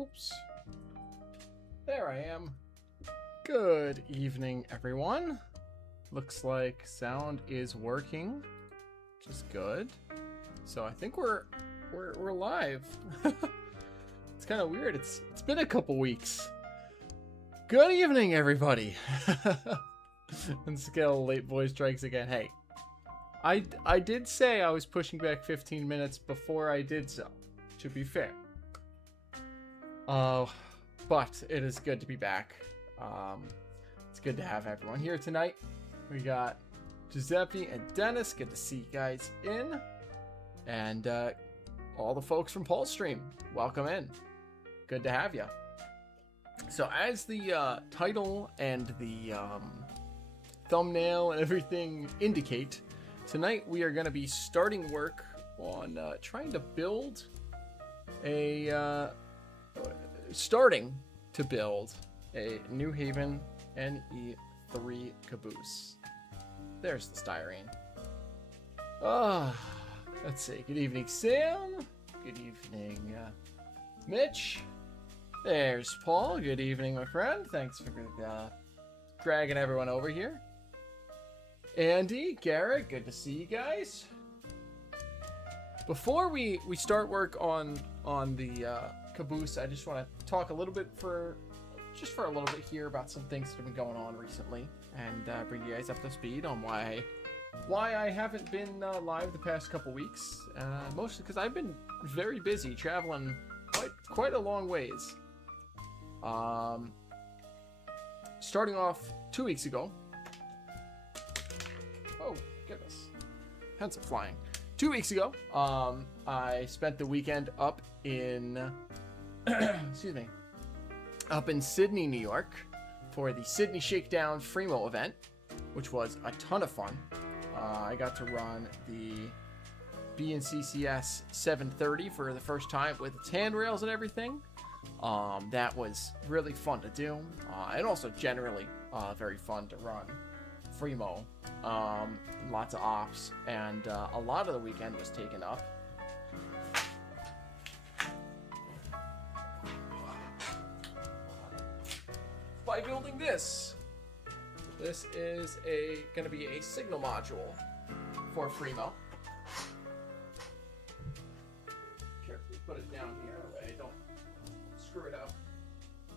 Oops. There I am. Good evening, everyone. Looks like sound is working, which is good. So I think we're live. It's kind of weird. It's been a couple weeks. Good evening, everybody. And Scale Late Voice Strikes again. Hey, I did say I was pushing back 15 minutes before I did so, to be fair. But it is good to be back. It's good to have everyone here tonight. We got Giuseppe and Dennis. Good to see you guys in. And all the folks from Paul's stream, welcome in. Good to have you. So as the title and the thumbnail and everything indicate, tonight we are going to be starting work on trying to build a new Haven NE-3 Caboose. There's the styrene. Let's see. Good evening, Sam. Good evening, Mitch. There's Paul. Good evening, my friend. Thanks for dragging everyone over here. Andy, Garrett, good to see you guys. Before we start work on the Caboose, I just want to talk a little bit for a little bit here about some things that have been going on recently, and bring you guys up to speed on why I haven't been live the past couple weeks. Mostly because I've been very busy traveling quite a long ways. Starting off 2 weeks ago. Oh goodness, hence I'm flying. 2 weeks ago, I spent the weekend up in up in Sydney, New York, for the Sydney Shakedown Freemo event, which was a ton of fun. I got to run the BNCCS 730 for the first time with its handrails and everything. That was really fun to do, and also generally very fun to run Freemo. Lots of ops, and a lot of the weekend was taken up by building this. This is going to be a signal module for Freemo. Carefully put it down here, right? Don't screw it up.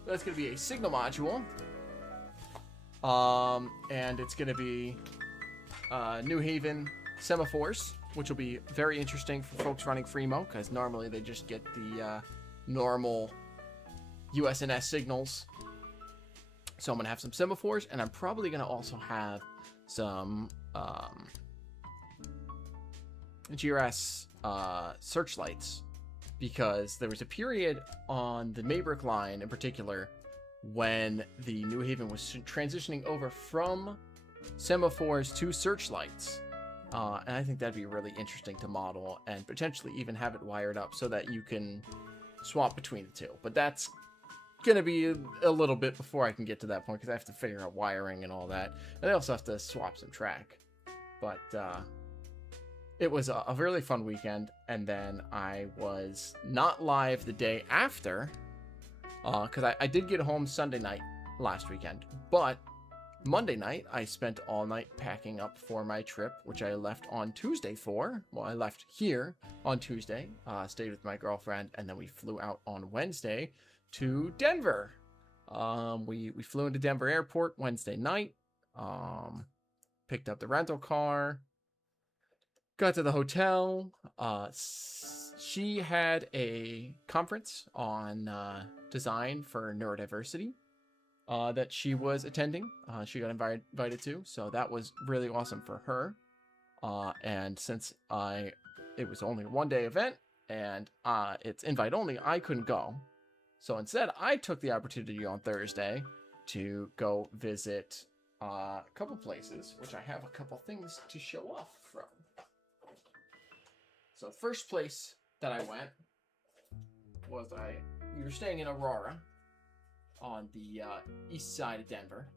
That's going to be a signal module. And it's going to be New Haven semaphores, which will be very interesting for folks running Freemo, because normally they just get the normal USNS signals. So I'm going to have some semaphores, and I'm probably going to also have some GRS searchlights, because there was a period on the Maybrick line in particular when the New Haven was transitioning over from semaphores to searchlights. And I think that'd be really interesting to model, and potentially even have it wired up so that you can swap between the two. But that's going to be a little bit before I can get to that point, because I have to figure out wiring and all that. And I also have to swap some track. But it was a really fun weekend. And then I was not live the day after, because I did get home Sunday night last weekend. But Monday night, I spent all night packing up for my trip, which I left on Tuesday for. Well, I left here on Tuesday, stayed with my girlfriend, and then we flew out on Wednesday to Denver. We flew into Denver Airport Wednesday night, picked up the rental car, got to the hotel. She had a conference on design for neurodiversity that she was attending. She got invited to, so that was really awesome for her. And since it was only a one-day event and it's invite only, I couldn't go. So instead, I took the opportunity on Thursday to go visit a couple places, which I have a couple things to show off from. So the first place that I went was we were staying in Aurora on the east side of Denver.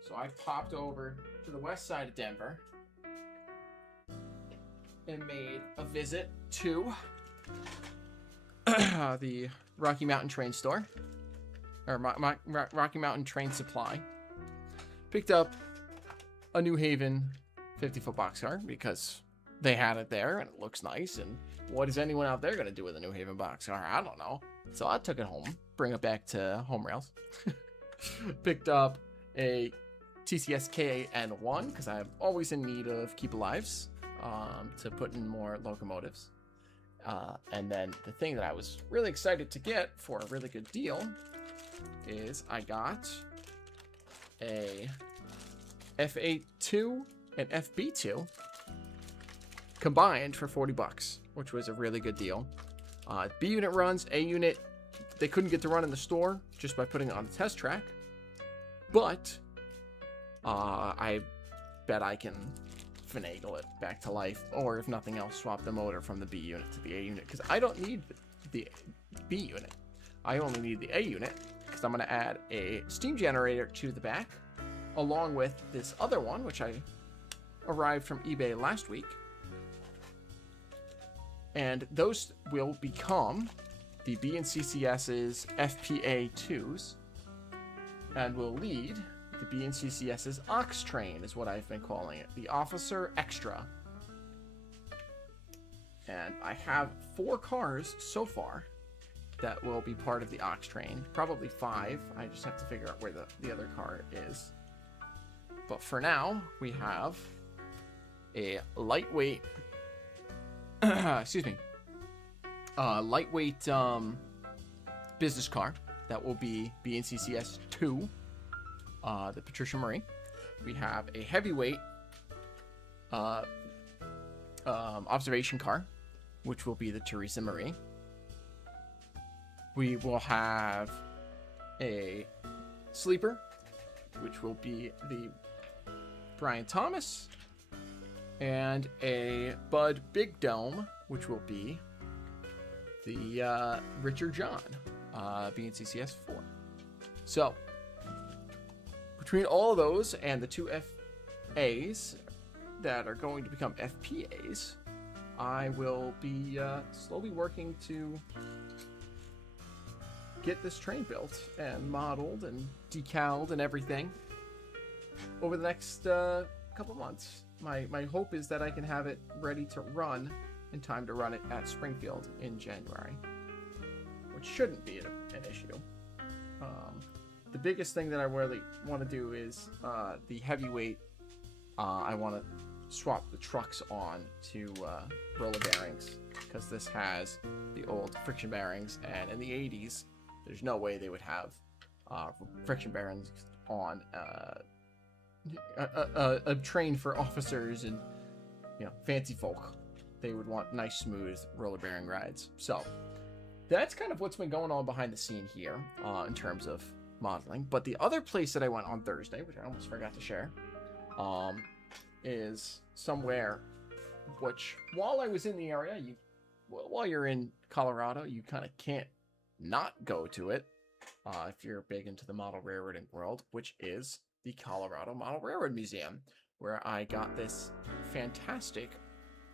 So I popped over to the west side of Denver and made a visit to the Rocky Mountain Train Store, or Rocky Mountain Train Supply. Picked up a New Haven 50-foot boxcar because they had it there and it looks nice. And what is anyone out there going to do with a New Haven boxcar? I don't know. So I took it home, bring it back to home rails. Picked up a TCS KN1 because I'm always in need of keep alives to put in more locomotives. And then the thing that I was really excited to get for a really good deal is I got a FA2 and FB2 combined for $40, which was a really good deal. B unit runs, A unit, they couldn't get to run in the store just by putting it on the test track. But I bet I can finagle it back to life, or if nothing else, swap the motor from the B unit to the A unit, because I don't need the B unit. I only need the A unit, because I'm going to add a steam generator to the back, along with this other one, which I arrived from eBay last week. And those will become the B and CCS's FPA2s, and will lead the B and CCS's Ox Train, is what I've been calling it. The Officer Extra. And I have 4 cars so far that will be part of the Ox Train. Probably 5. I just have to figure out where the other car is. But for now, we have a lightweight... excuse me. Lightweight business car that will be BNCCS 2, the Patricia Marie. We have a heavyweight observation car, which will be the Teresa Marie. We will have a sleeper, which will be the Brian Thomas, and a Bud Big Dome, which will be the Richard John, BNCCS 4. So, between all of those and the 2 FAs that are going to become FPAs, I will be slowly working to get this train built and modeled and decaled and everything over the next couple months. My hope is that I can have it ready to run in time to run it at Springfield in January, which shouldn't be an issue. The biggest thing that I really want to do is the heavyweight. I want to swap the trucks on to roller bearings, because this has the old friction bearings, and in the 80s there's no way they would have friction bearings on a train for officers and fancy folk. They would want nice, smooth roller bearing rides. So that's kind of what's been going on behind the scene here in terms of modeling. But the other place that I went on Thursday, which I almost forgot to share, is somewhere which, while I was in the area, while you're in Colorado, you kind of can't not go to it if you're big into the model railroading world, which is the Colorado Model Railroad Museum, where I got this fantastic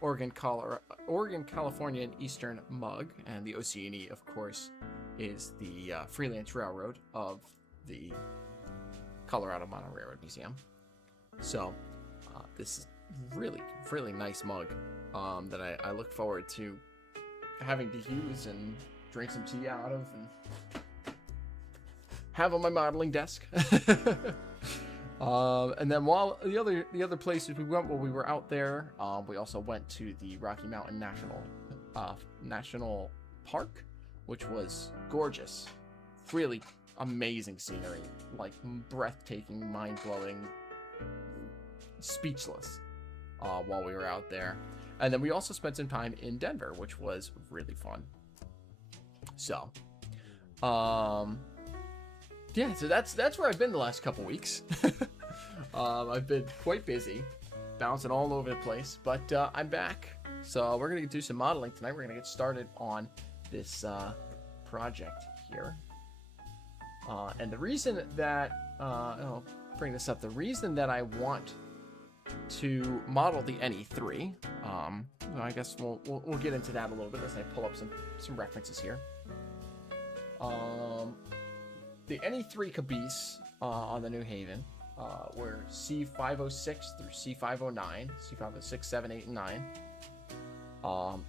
Oregon, California, and Eastern mug. And the OC&E, of course, is the freelance railroad of the Colorado Model Railroad Museum. So this is really, really nice mug that I look forward to having to use and drink some tea out of and have on my modeling desk. And then while the other places we went while we were out there, we also went to the Rocky Mountain National Park, which was gorgeous. Really amazing scenery, like breathtaking, mind-blowing, speechless while we were out there. And then we also spent some time in Denver, which was really fun. So, yeah, so that's where I've been the last couple weeks. I've been quite busy, bouncing all over the place, but I'm back. So we're gonna do some modeling tonight. We're gonna get started on this project here. And the reason that I'll bring this up, the reason that I want to model the NE-3. I guess we'll get into that a little bit as I pull up some references here. The NE-3 Caboose on the New Haven were C506 through C509, C506, 7, 8, and 9.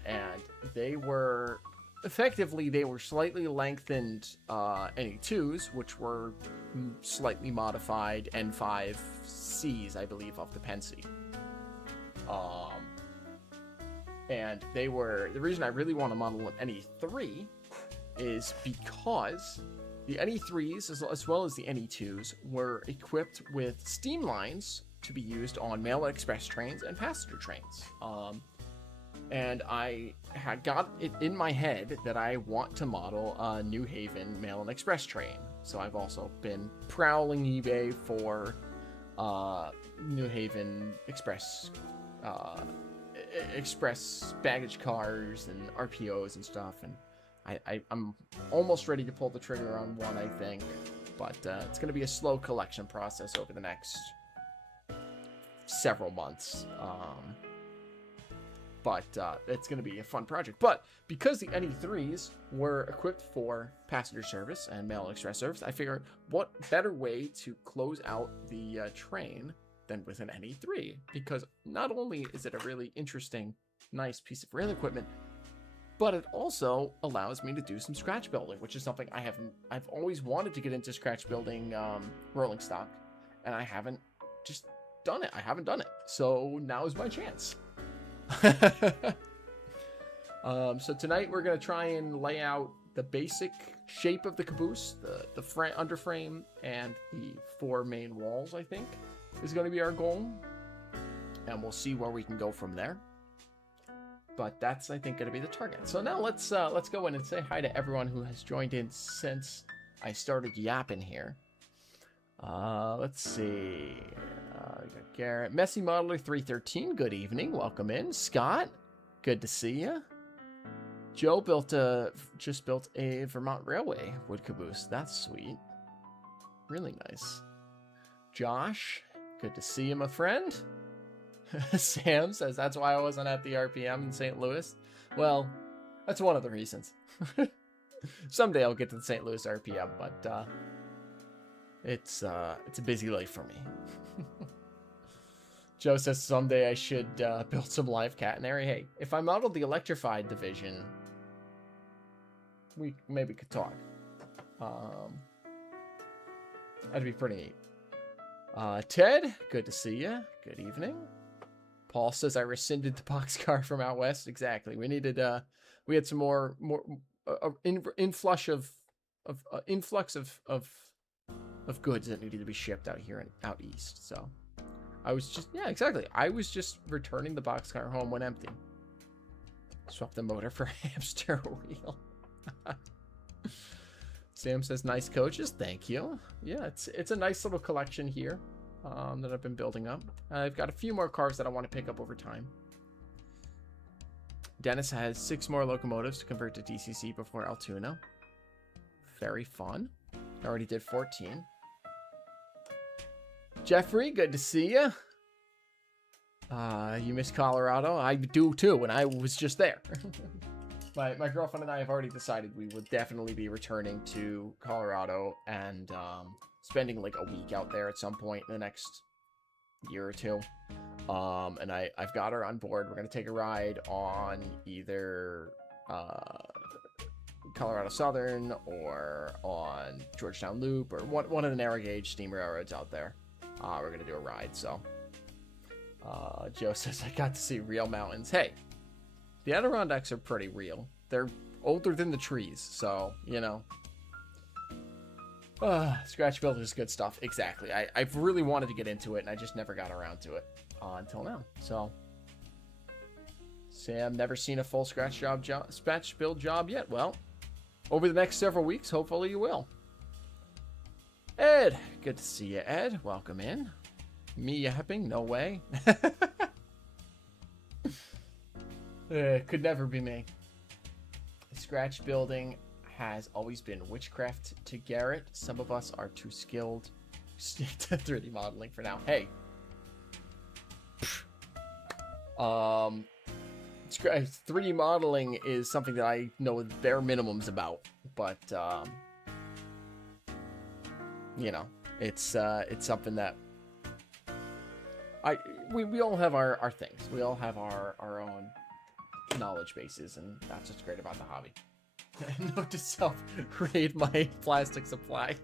And they were effectively, they were slightly lengthened NE2s, which were slightly modified N5Cs, I believe, off the Pensy. And they were, the reason I really want to model an NE-3 is because the NE-3s, as well as the NE-2s, were equipped with steam lines to be used on mail and express trains and passenger trains. And I had got it in my head that I want to model a New Haven mail and express train. So I've also been prowling eBay for New Haven express baggage cars and RPOs and stuff. And I'm almost ready to pull the trigger on one, I think. But it's going to be a slow collection process over the next several months. But it's going to be a fun project. But because the NE-3s were equipped for passenger service and mail and express service, I figured what better way to close out the train than with an NE-3? Because not only is it a really interesting, nice piece of rail equipment, but it also allows me to do some scratch building, which is something I've always wanted to get into scratch building rolling stock, and I haven't just done it. I haven't done it. So now is my chance. So tonight we're going to try and lay out the basic shape of the caboose, the underframe, and the 4 main walls, I think, is going to be our goal. And we'll see where we can go from there. But that's, I think, going to be the target. So now let's go in and say hi to everyone who has joined in since I started yapping here. Let's see. We got Garrett. Messy Modeler 313, good evening. Welcome in. Scott, good to see you. Joe just built a Vermont Railway wood caboose. That's sweet. Really nice. Josh, good to see you, my friend. Sam says, that's why I wasn't at the RPM in St. Louis. Well, that's one of the reasons. Someday I'll get to the St. Louis RPM, but it's a busy life for me. Joe says someday I should build some live catenary. Hey, if I modeled the electrified division, we maybe could talk. That'd be pretty neat. Ted, good to see you. Good evening. Paul says I rescinded the boxcar from out west. Exactly. We needed we had some more influx of goods that needed to be shipped out here and out east. So I was just, yeah, exactly. I was just returning the boxcar home when empty. Swap the motor for a hamster wheel. Sam says nice coaches. Thank you. Yeah, it's a nice little collection here that I've been building up. I've got a few more cars that I want to pick up over time. Dennis has 6 more locomotives to convert to DCC before Altoona. Very fun. I already did 14. Jeffrey, good to see you. You miss Colorado? I do too, and I was just there. My girlfriend and I have already decided we would definitely be returning to Colorado and spending like a week out there at some point in the next year or two. And I've got her on board. We're going to take a ride on either Colorado Southern or on Georgetown Loop or one of the narrow gauge steam railroads out there. We're going to do a ride. So Joe says I got to see real mountains. Hey, the Adirondacks are pretty real. They're older than the trees, so, you know. Scratch builder is good stuff. Exactly. I've really wanted to get into it, and I just never got around to it until now. So, Sam, never seen a full scratch build job yet. Well, over the next several weeks, hopefully you will. Ed, good to see you, Ed. Welcome in. Me yapping? No way. Could never be me. Scratch building has always been witchcraft to Garrett. Some of us are too skilled. Stick to 3D modeling for now. Hey, It's 3D modeling is something that I know bare minimums about, but you know, it's something that we all have our things. We all have our own knowledge bases, and that's what's great about the hobby. Note to self: raid my plastic supply.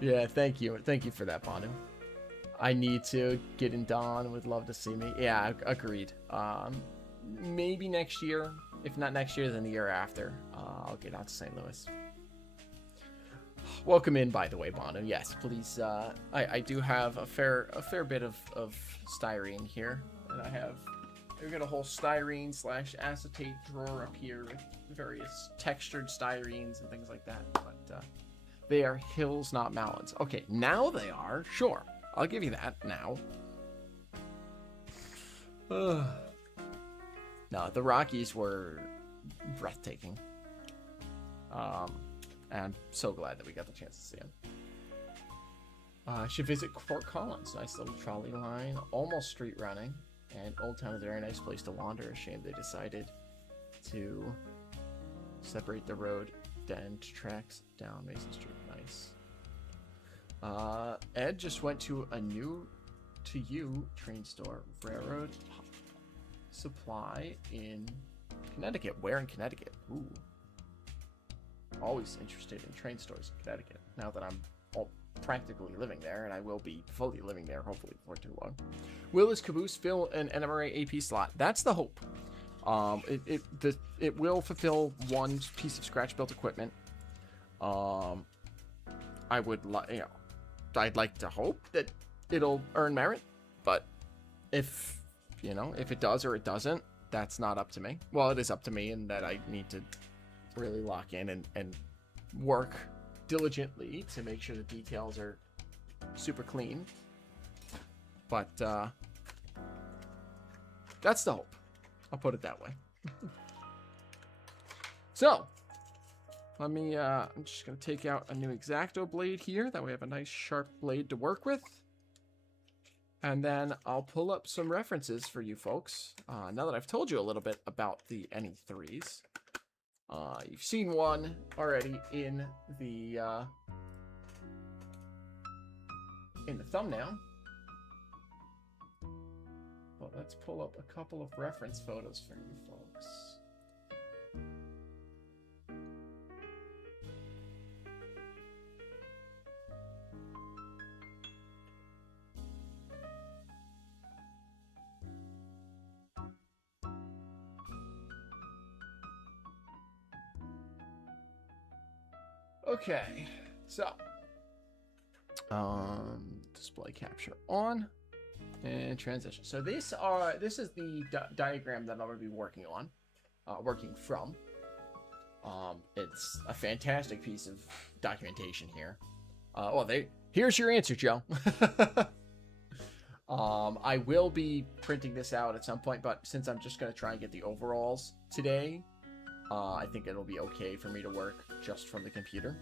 Yeah, thank you for that, Bonu. I need to get in. Dawn would love to see me. Yeah, agreed. Maybe next year. If not next year, then the year after. I'll get out to St. Louis. Welcome in, by the way, Bonu. Yes, please. I do have a fair bit of styrene here, and I've got a whole styrene / acetate drawer up here with various textured styrenes and things like that. But they are hills, not mountains. Okay, now they are. Sure, I'll give you that now. No, the Rockies were breathtaking. And I'm so glad that we got the chance to see him. I should visit Fort Collins. Nice little trolley line, almost street running. And Old Town is a very nice place to wander. A shame they decided to separate the road and tracks down Mason Street. Nice. Ed just went to a new to you train store, Railroad Supply in Connecticut. Where in Connecticut? Ooh. Always interested in train stores in Connecticut. Now that I'm practically living there, and I will be fully living there hopefully before too long. Will this caboose fill an NMRA AP slot? That's the hope. It will fulfill one piece of scratch built equipment. I would I'd like to hope that it'll earn merit, but if it does or it doesn't, that's not up to me. Well, it is up to me, in that I need to really lock in and work diligently to make sure the details are super clean. But that's the hope. I'll put it that way. So let me I'm just gonna take out a new X-Acto blade here, that way I have a nice sharp blade to work with. And then I'll pull up some references for you folks. Now that I've told you a little bit about the NE-3s, you've seen one already in the thumbnail. But let's pull up a couple of reference photos for you folks. Okay, so display capture on and transition. So this is the diagram that I'm going to be working from. It's a fantastic piece of documentation here. Here's your answer, Joe. I will be printing this out at some point, but since I'm just going to try and get the overalls today, I think it'll be okay for me to work just from the computer.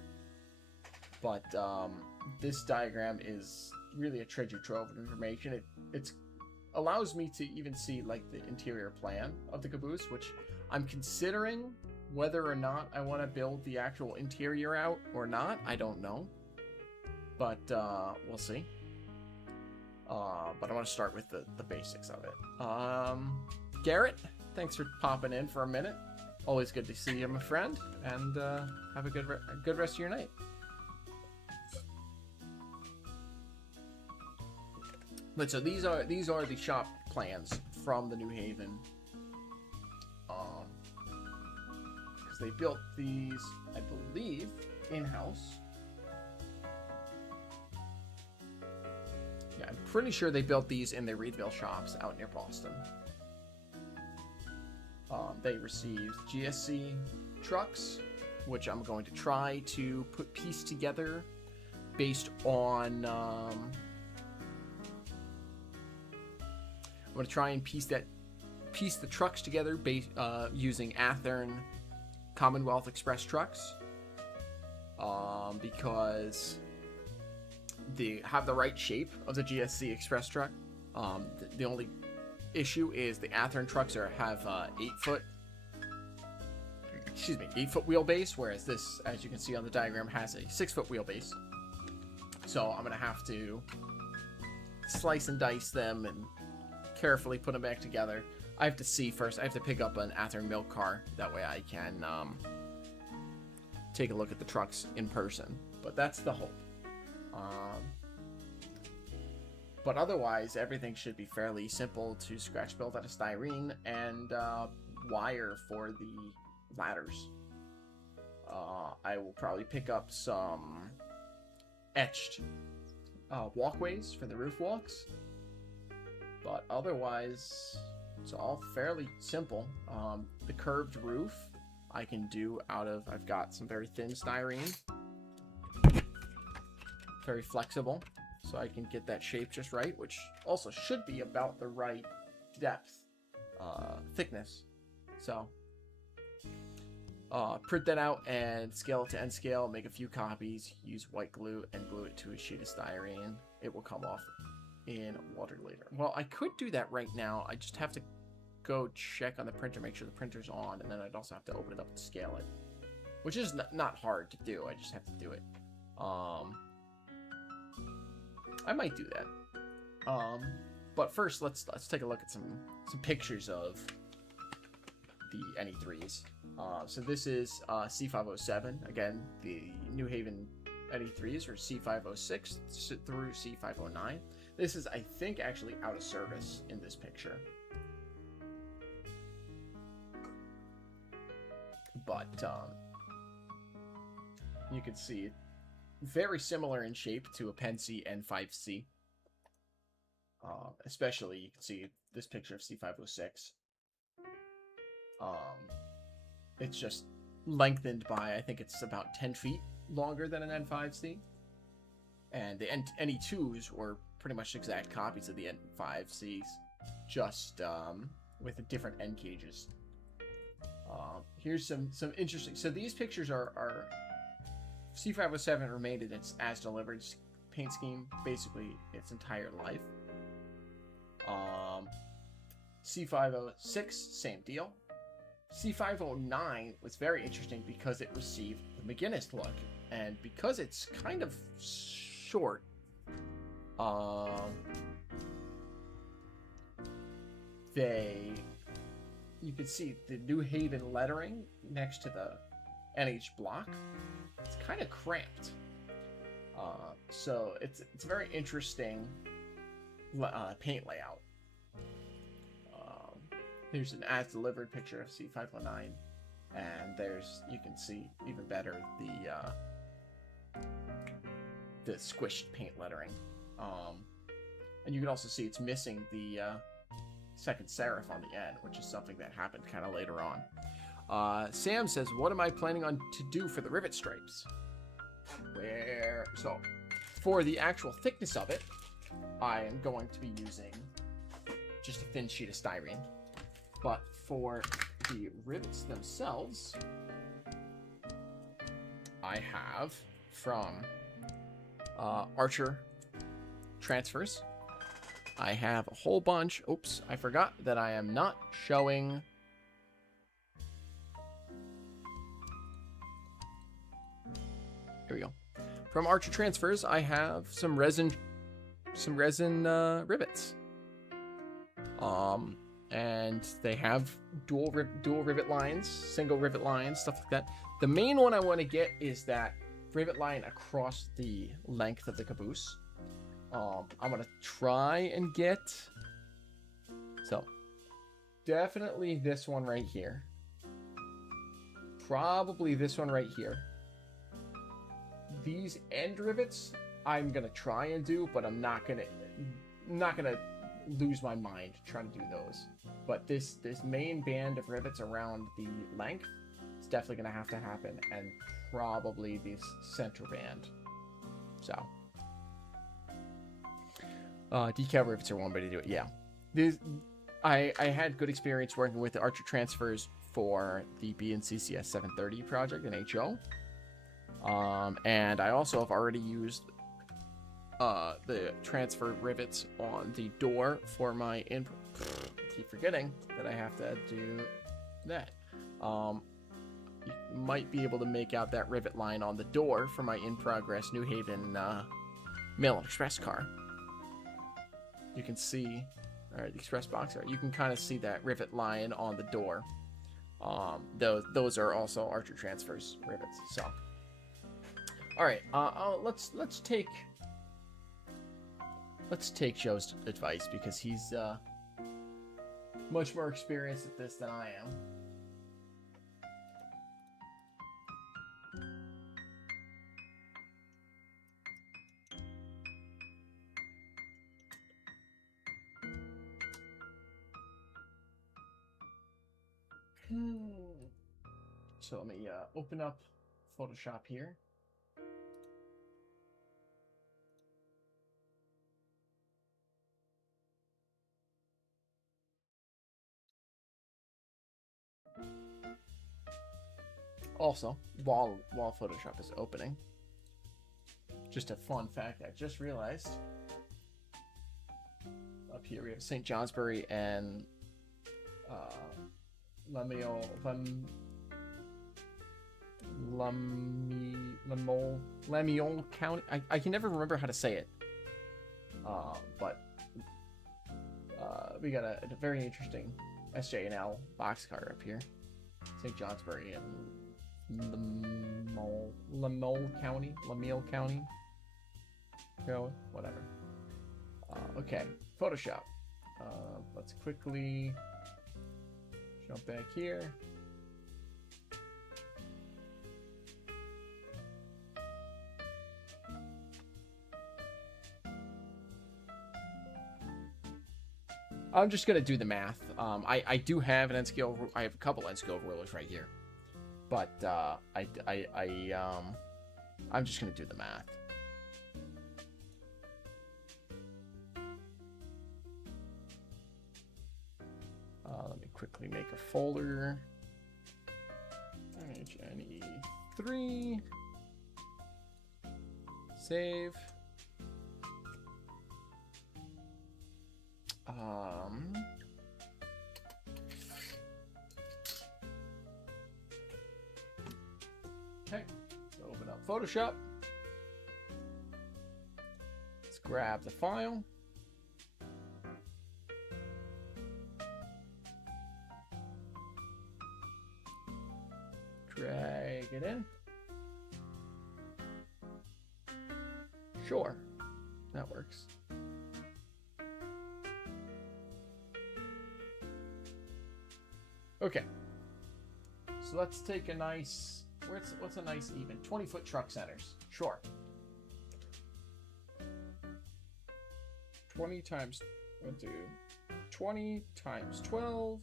But this diagram is really a treasure trove of information. It allows me to even see like the interior plan of the caboose, which I'm considering whether or not I want to build the actual interior out or not. I don't know, but we'll see. But I want to start with the basics of it. Garrett, thanks for popping in for a minute. Always good to see you, my friend, and have a good rest of your night. But so these are the shop plans from the New Haven. Because they built these, I believe, in-house. Yeah, I'm pretty sure they built these in their Reedville shops out near Boston. They received GSC trucks, which I'm going to try to piece together based on. I'm going to try and piece the trucks together based using Athearn Commonwealth Express trucks, because they have the right shape of the GSC Express truck, The only issue is the Athearn trucks have 8-foot 8-foot wheelbase, whereas this, as you can see on the diagram, has a 6-foot wheelbase. So I'm gonna have to slice and dice them and carefully put them back together. I have to see first. I have to pick up an Athearn milk car. That way I can take a look at the trucks in person. But that's the hope. But otherwise, everything should be fairly simple to scratch build out of styrene and wire for the ladders. I will probably pick up some etched walkways for the roof walks. But otherwise, it's all fairly simple. The curved roof I can do out of, I've got some very thin styrene. Very flexible. So I can get that shape just right, which also should be about the right depth, thickness. So, print that out and scale it to N scale, make a few copies, use white glue, and glue it to a sheet of styrene. It will come off in water later. Well, I could do that right now. I just have to go check on the printer, make sure the printer's on, and then I'd also have to open it up to scale it, which is not hard to do. I just have to do it. I might do that. But first, let's take a look at some pictures of the NE-3s. So this is C507. Again, the New Haven NE-3s are C506 through C509. This is, I think, actually out of service in this picture. But you can see very similar in shape to a Pennsy N5C. Especially, you can see this picture of C506. It's just lengthened by, I think it's about 10 feet longer than an N5C. And the NE2s were pretty much exact copies of the N5Cs, just with different end cages. Here's some interesting. So these pictures are C507 remained in its as delivered paint scheme basically its entire life. C506, same deal. C509 was very interesting because it received the McGinnis look, and because it's kind of short, you can see the New Haven lettering next to the NH block. It's kind of cramped. So it's a very interesting paint layout. Here's an as-delivered picture of C509, and you can see even better the squished paint lettering. And you can also see it's missing the second serif on the end, which is something that happened kind of later on. Sam says, what am I planning on to do for the rivet stripes? So, for the actual thickness of it, I am going to be using just a thin sheet of styrene. But for the rivets themselves, I have from Archer Transfers. I have a whole bunch. Oops, I forgot that I am not showing. Here we go. From Archer Transfers, I have some resin rivets. And they have dual rivet lines, single rivet lines, stuff like that. The main one I want to get is that rivet line across the length of the caboose. I'm going to try and get, so definitely this one right here. Probably this one right here. These end rivets I'm going to try and do, but I'm not going to lose my mind trying to do those. But this main band of rivets around the length is definitely going to have to happen, and probably this center band. So decal rivets are one way to do it. Yeah, I had good experience working with the Archer Transfers for the BNCCS 730 project in HO. And I also have already used the transfer rivets on the door for my keep forgetting that I have to do that. You might be able to make out that rivet line on the door for my in-progress New Haven Mail and Express car. You can see, or the Express box car, you can kind of see that rivet line on the door. Those are also Archer Transfers rivets. So, all right, let's take Joe's advice, because he's much more experienced at this than I am. So let me open up Photoshop here. Also, while Photoshop is opening, just a fun fact I just realized. Up here we have St. Johnsbury and Lemuel County. I can never remember how to say it. But we got a very interesting SJ&L boxcar up here. St. Johnsbury and Lemuel County. Whatever. Okay, Photoshop. Let's quickly jump back here. I'm just gonna do the math. I do have an N-scale. I have a couple N-scale rulers right here, but I'm just gonna do the math. Let me quickly make a folder. Haven NE-3. Save. Okay, so open up Photoshop. Let's grab the file. Drag it in. Sure, that works. Okay, so let's take a nice, what's a nice even 20-foot truck centers? Sure. 20 times 12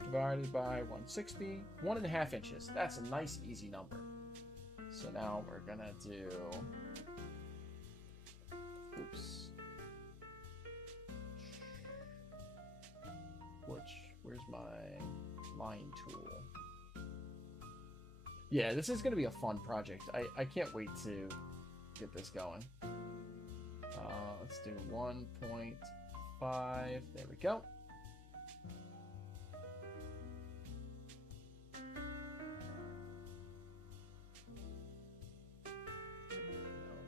divided by 160, 1.5 inches. That's a nice easy number. So now we're gonna do, oops. Where's my line tool? Yeah, this is gonna be a fun project. I can't wait to get this going. Let's do 1.5. There we go.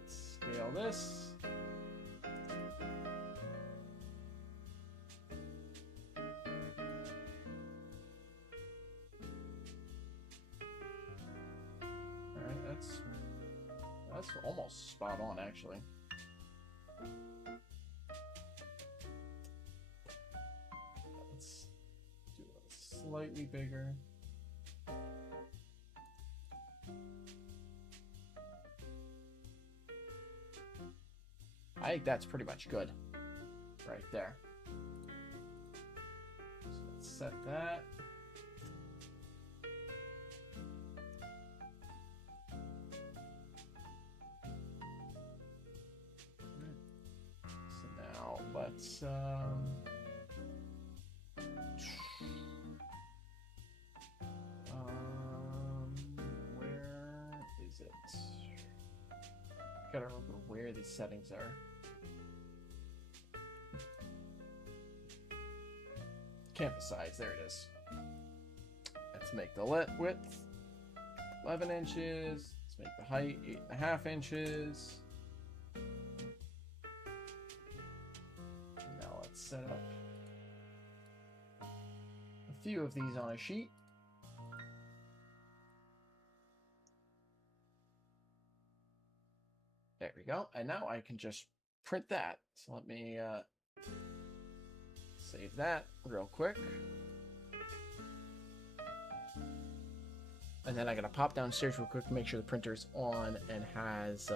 Let's scale this. That's almost spot on, actually. Let's do it slightly bigger. I think that's pretty much good right there. So let's set that. Let's where is it? Gotta remember where these settings are. Canvas size, there it is. Let's make the width 11 inches. Let's make the height 8.5 inches. Now let's set up a few of these on a sheet. There we go. And now I can just print that. So let me save that real quick. And then I gotta pop downstairs real quick to make sure the printer's on and has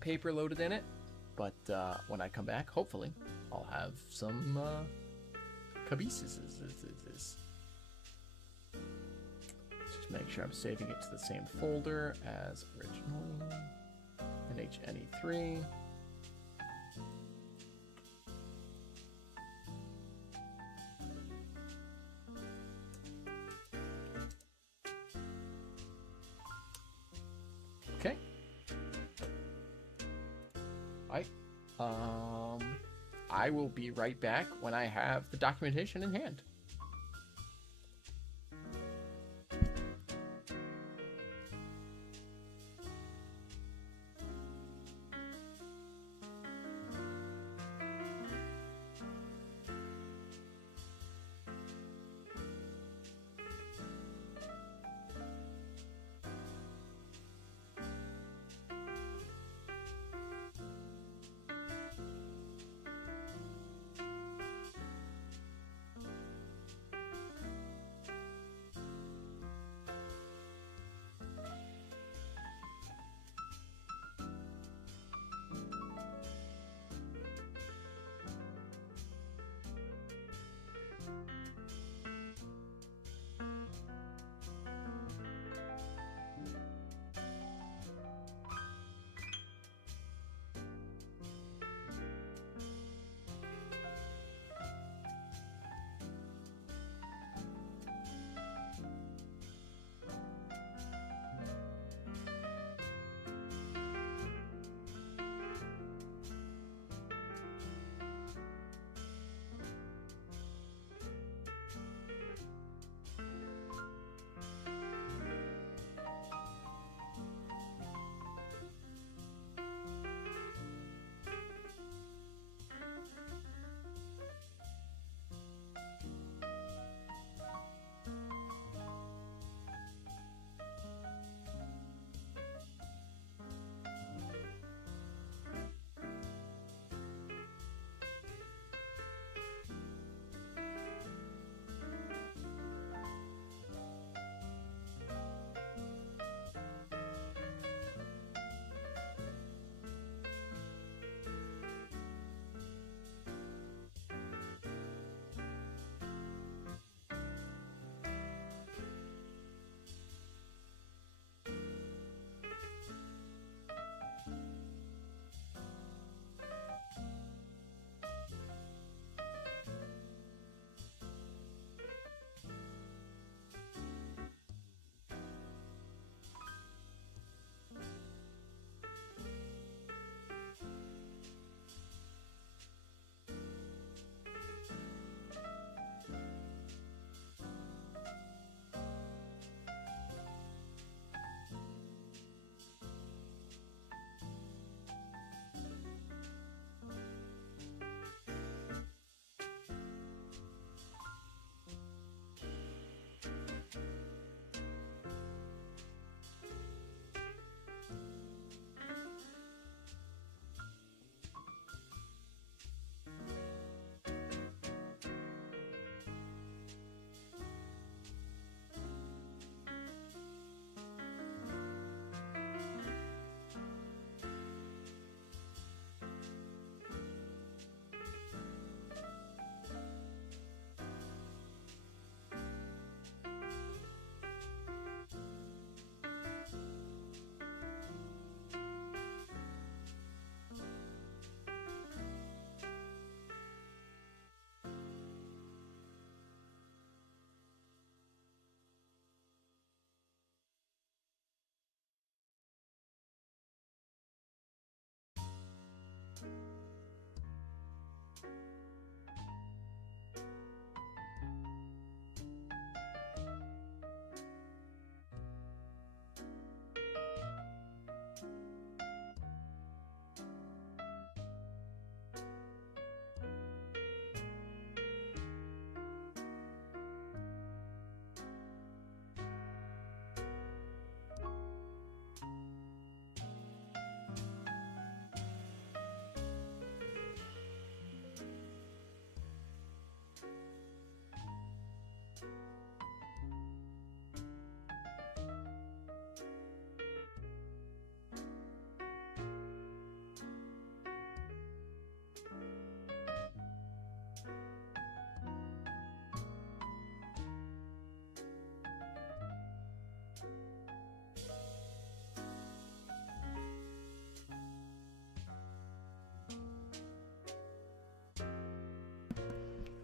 paper loaded in it. But when I come back, hopefully, I'll have some cabooses. Just make sure I'm saving it to the same folder as originally. NE-3. Okay. I will be right back when I have the documentation in hand.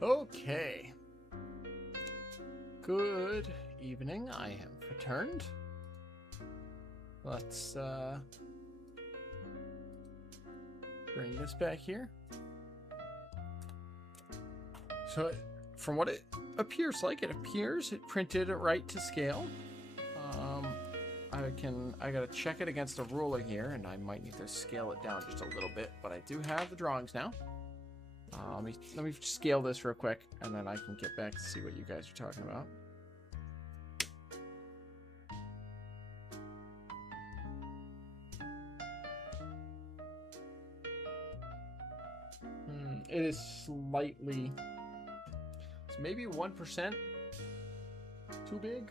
Okay. Good evening. I have returned. Let's bring this back here. So from what it appears like, it printed right to scale. I gotta check it against a ruler here, and I might need to scale it down just a little bit, but I do have the drawings now. Let me scale this real quick, and then I can get back to see what you guys are talking about. It is slightly, it's maybe 1% too big.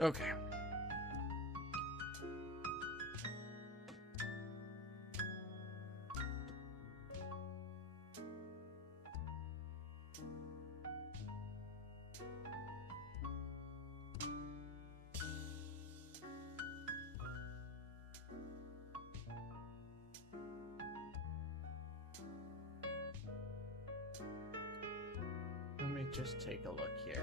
Okay. Let me just take a look here.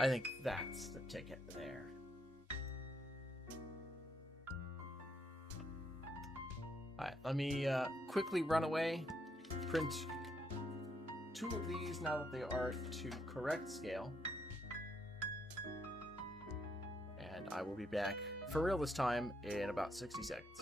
I think that's the ticket there. Alright, let me quickly run away, print 2 of these now that they are to correct scale. And I will be back for real this time in about 60 seconds.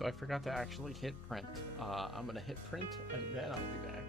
So I forgot to actually hit print. I'm gonna hit print and then I'll be back.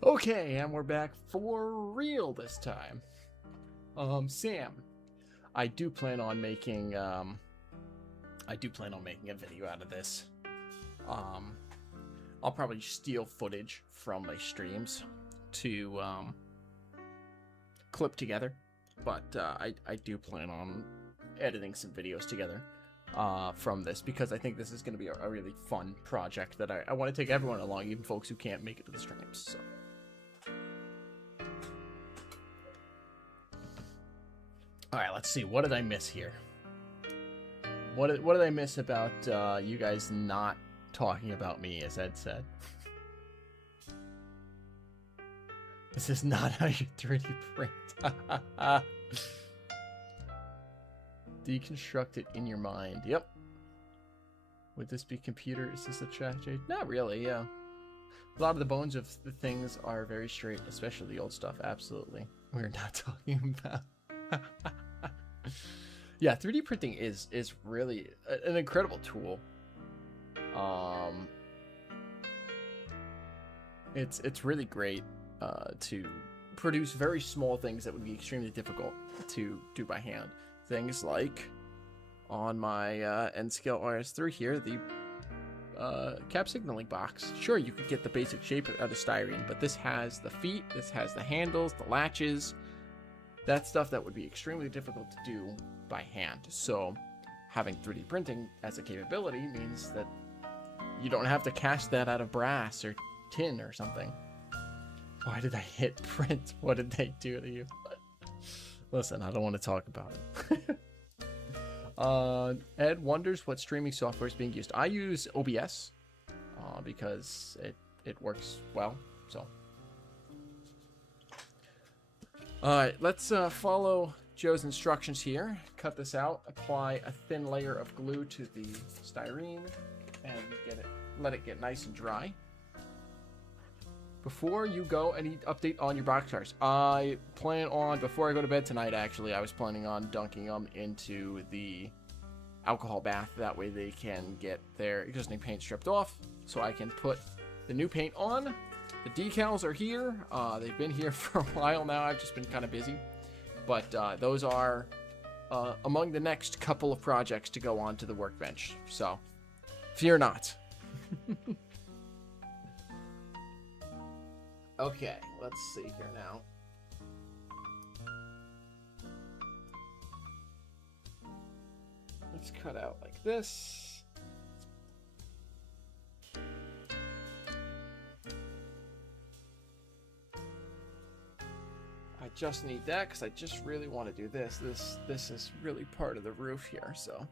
Okay, and we're back for real this time. Sam, I do plan on making a video out of this. I'll probably steal footage from my streams to clip together, but I do plan on editing some videos together from this, because I think this is going to be a really fun project that I want to take everyone along, even folks who can't make it to the streams. So. All right, let's see. What did I miss here? What did I miss about you guys not talking about me, as Ed said? This is not how you 3D print. Deconstruct it in your mind. Yep. Would this be computer? Is this a tragedy? Not really, yeah. A lot of the bones of the things are very straight, especially the old stuff. Absolutely. We're not talking about... Yeah, 3D printing is really an incredible tool. It's really great to produce very small things that would be extremely difficult to do by hand. Things like on my N-Scale RS3 here, the cap signaling box. Sure, you could get the basic shape out of styrene, but this has the feet, this has the handles, the latches. That's stuff that would be extremely difficult to do by hand. So having 3D printing as a capability means that you don't have to cast that out of brass or tin or something. Why did I hit print? What did they do to you? Listen, I don't want to talk about it. Ed wonders what streaming software is being used. I use OBS because it works well. So. Alright, let's follow Joe's instructions here. Cut this out, apply a thin layer of glue to the styrene, and let it get nice and dry. Before you go, any update on your boxcars? I plan on, before I go to bed tonight, actually, I was planning on dunking them into the alcohol bath. That way they can get their existing paint stripped off, so I can put the new paint on. The decals are here. They've been here for a while now. I've just been kind of busy. But those are among the next couple of projects to go on to the workbench. So, fear not. Okay, let's see here now. Let's cut out like this. I just need that because I just really want to do this. This is really part of the roof here, so.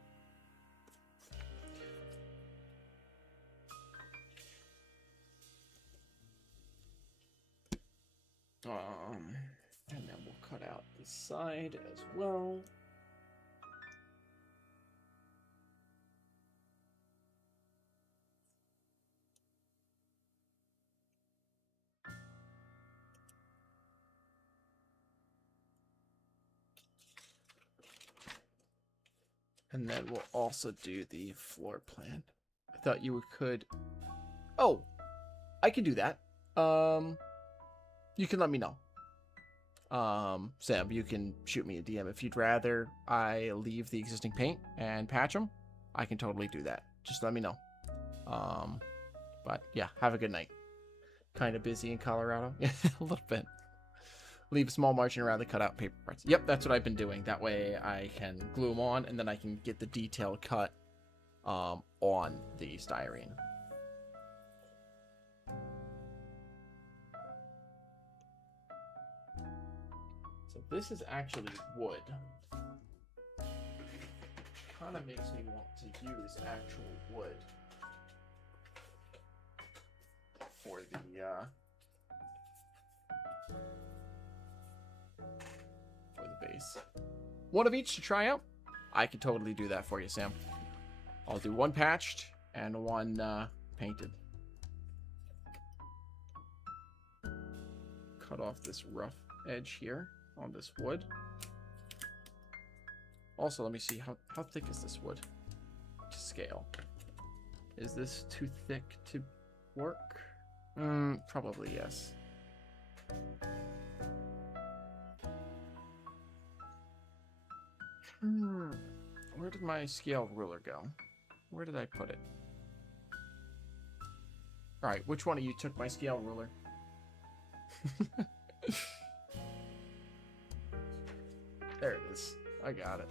And then we'll cut out the side as well. And then we'll also do the floor plan. I thought you could... Oh! I can do that. You can let me know. Sam, you can shoot me a DM if you'd rather I leave the existing paint and patch them. I can totally do that. Just let me know. But yeah, have a good night. Kind of busy in Colorado. Yeah, a little bit. Leave a small margin around the cutout paper parts. Yep, that's what I've been doing. That way I can glue them on, and then I can get the detailed cut on the styrene. So this is actually wood. Kind of makes me want to use actual wood for the base. One of each to try out. I can totally do that for you, Sam. I'll do one patched and one painted. Cut off this rough edge here on this wood. Also, let me see, how thick is this wood to scale? Is this too thick to work? Probably yes. Where did my scale ruler go? Where did I put it? Alright, which one of you took my scale ruler? There it is. I got it.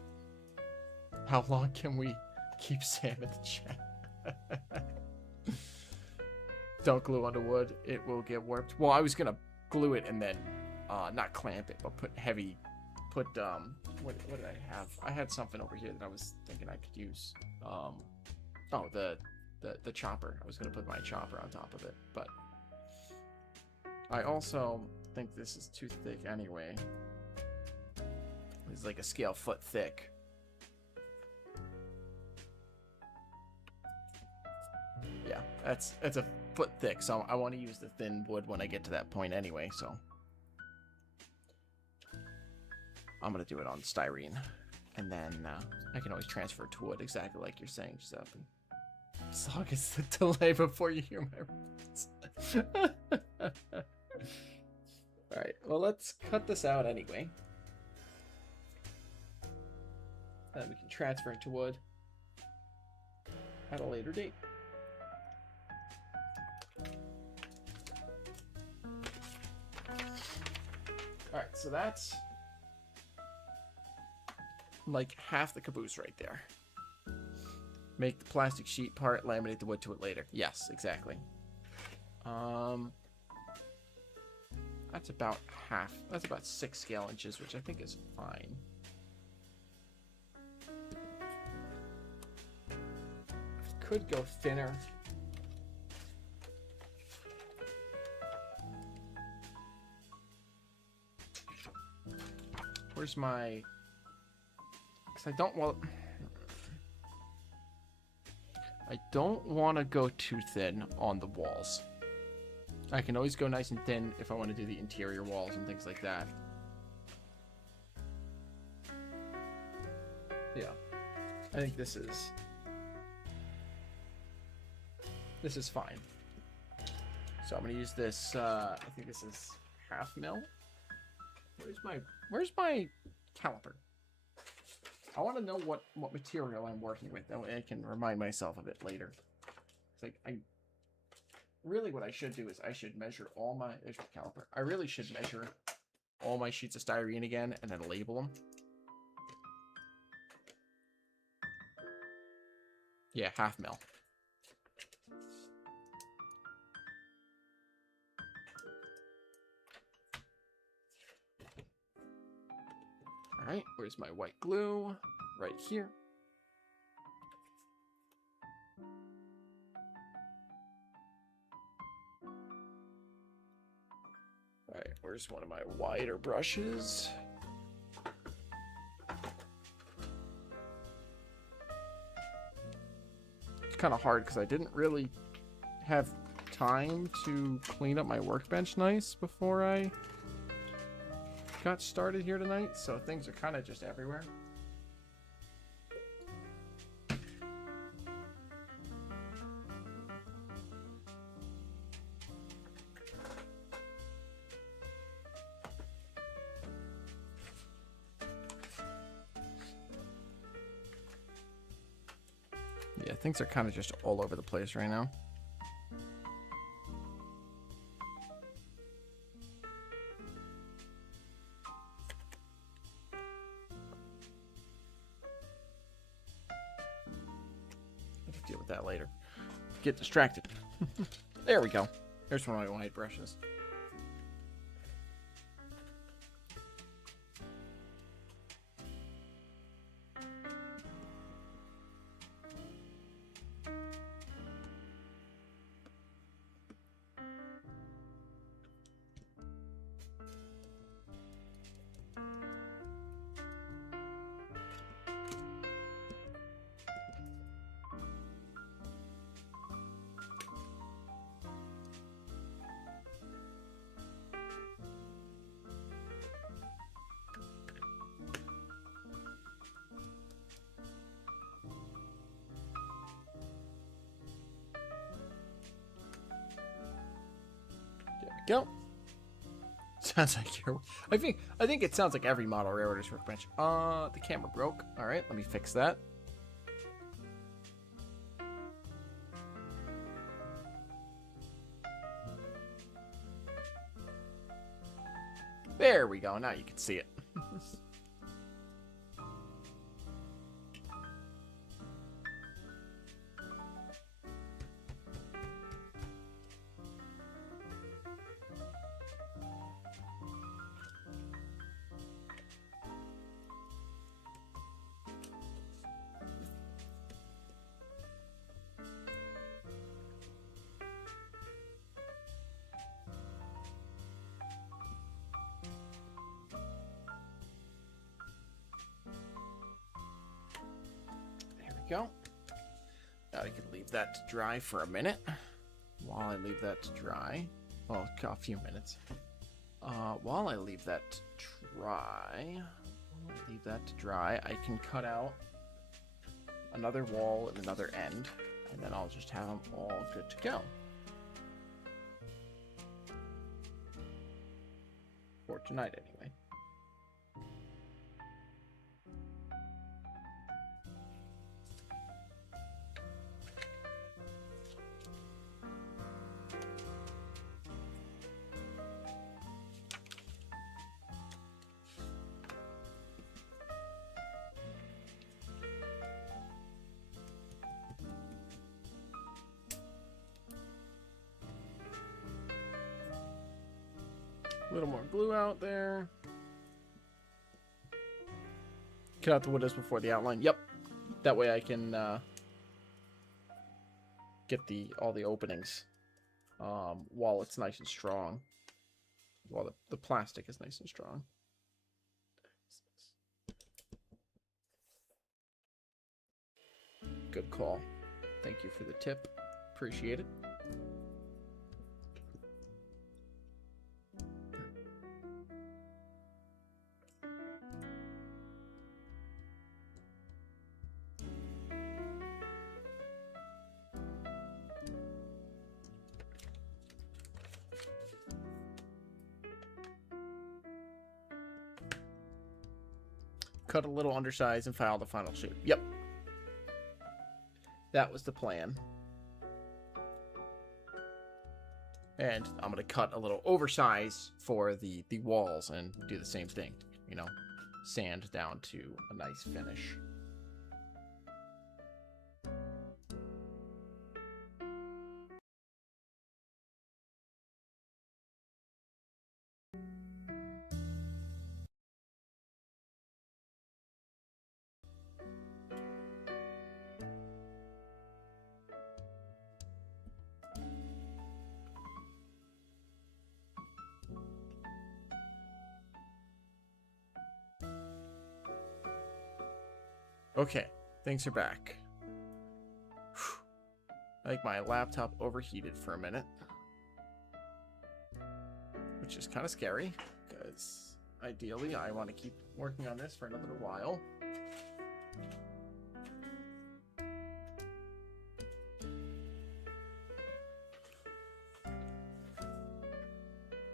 How long can we keep Sam in the chat? Don't glue onto wood. It will get warped. Well, I was going to glue it and then not clamp it, but put what did I have? I had something over here that I was thinking I could use. Oh, the chopper. I was going to put my chopper on top of it, but I also think this is too thick anyway. It's like a scale foot thick. Yeah, that's a foot thick, so I want to use the thin wood when I get to that point anyway, so I'm going to do it on styrene. And then I can always transfer to wood, exactly like you're saying, Giuseppe. As long as the delay before you hear my words. Alright, well, let's cut this out anyway. Then we can transfer it to wood at a later date. Alright, so that's like half the caboose right there. Make the plastic sheet part, laminate the wood to it later. Yes, exactly. That's about half. That's about 6 scale inches, which I think is fine. Could go thinner. Where's my... Because I don't want to go too thin on the walls. I can always go nice and thin if I want to do the interior walls and things like that. Yeah. I think this is fine. So I'm gonna use this. I think this is half mil. Where's my caliper? I want to know what material I'm working with. That way I can remind myself of it later. It's like really what I should do is I should measure all my, there's my caliper. I really should measure all my sheets of styrene again and then label them. Yeah, half mil. All right, where's my white glue? Right here. All right, where's one of my wider brushes? It's kind of hard because I didn't really have time to clean up my workbench nice before I got started here tonight, so things are kind of just everywhere. Yeah, things are kind of just all over the place right now. Deal with that later. Get distracted. There we go. There's one of my white brushes. Go. Sounds like you're. I think it sounds like every model railroader's workbench. The camera broke. All right, let me fix that. There we go. Now you can see it. Go. Now I can leave that to dry for a minute. While I leave that to dry, well, a few minutes. While I leave that to dry, I can cut out another wall at another end, and then I'll just have them all good to go. For tonight, anyway. A little more glue out there. Cut out the windows before the outline. Yep. That way I can get all the openings while it's nice and strong. While the plastic is nice and strong. Good call. Thank you for the tip. Appreciate it. cut a little undersize, and file the final shape. Yep. That was the plan. And I'm going to cut a little oversize for the walls and do the same thing. You know, sand down to a nice finish. Okay, things are back. Whew. I think my laptop overheated for a minute, which is kind of scary because ideally I want to keep working on this for another while.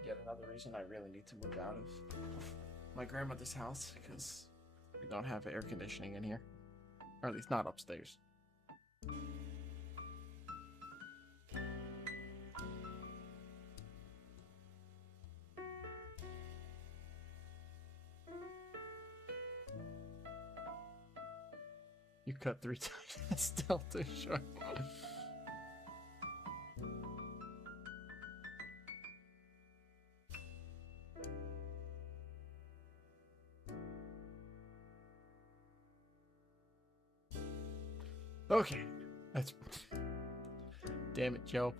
Yet another reason I really need to move out of my grandmother's house because we don't have air conditioning in here. Or at least not upstairs. You cut 3 times. That's still too short. Okay, that's... Damn it, Joe.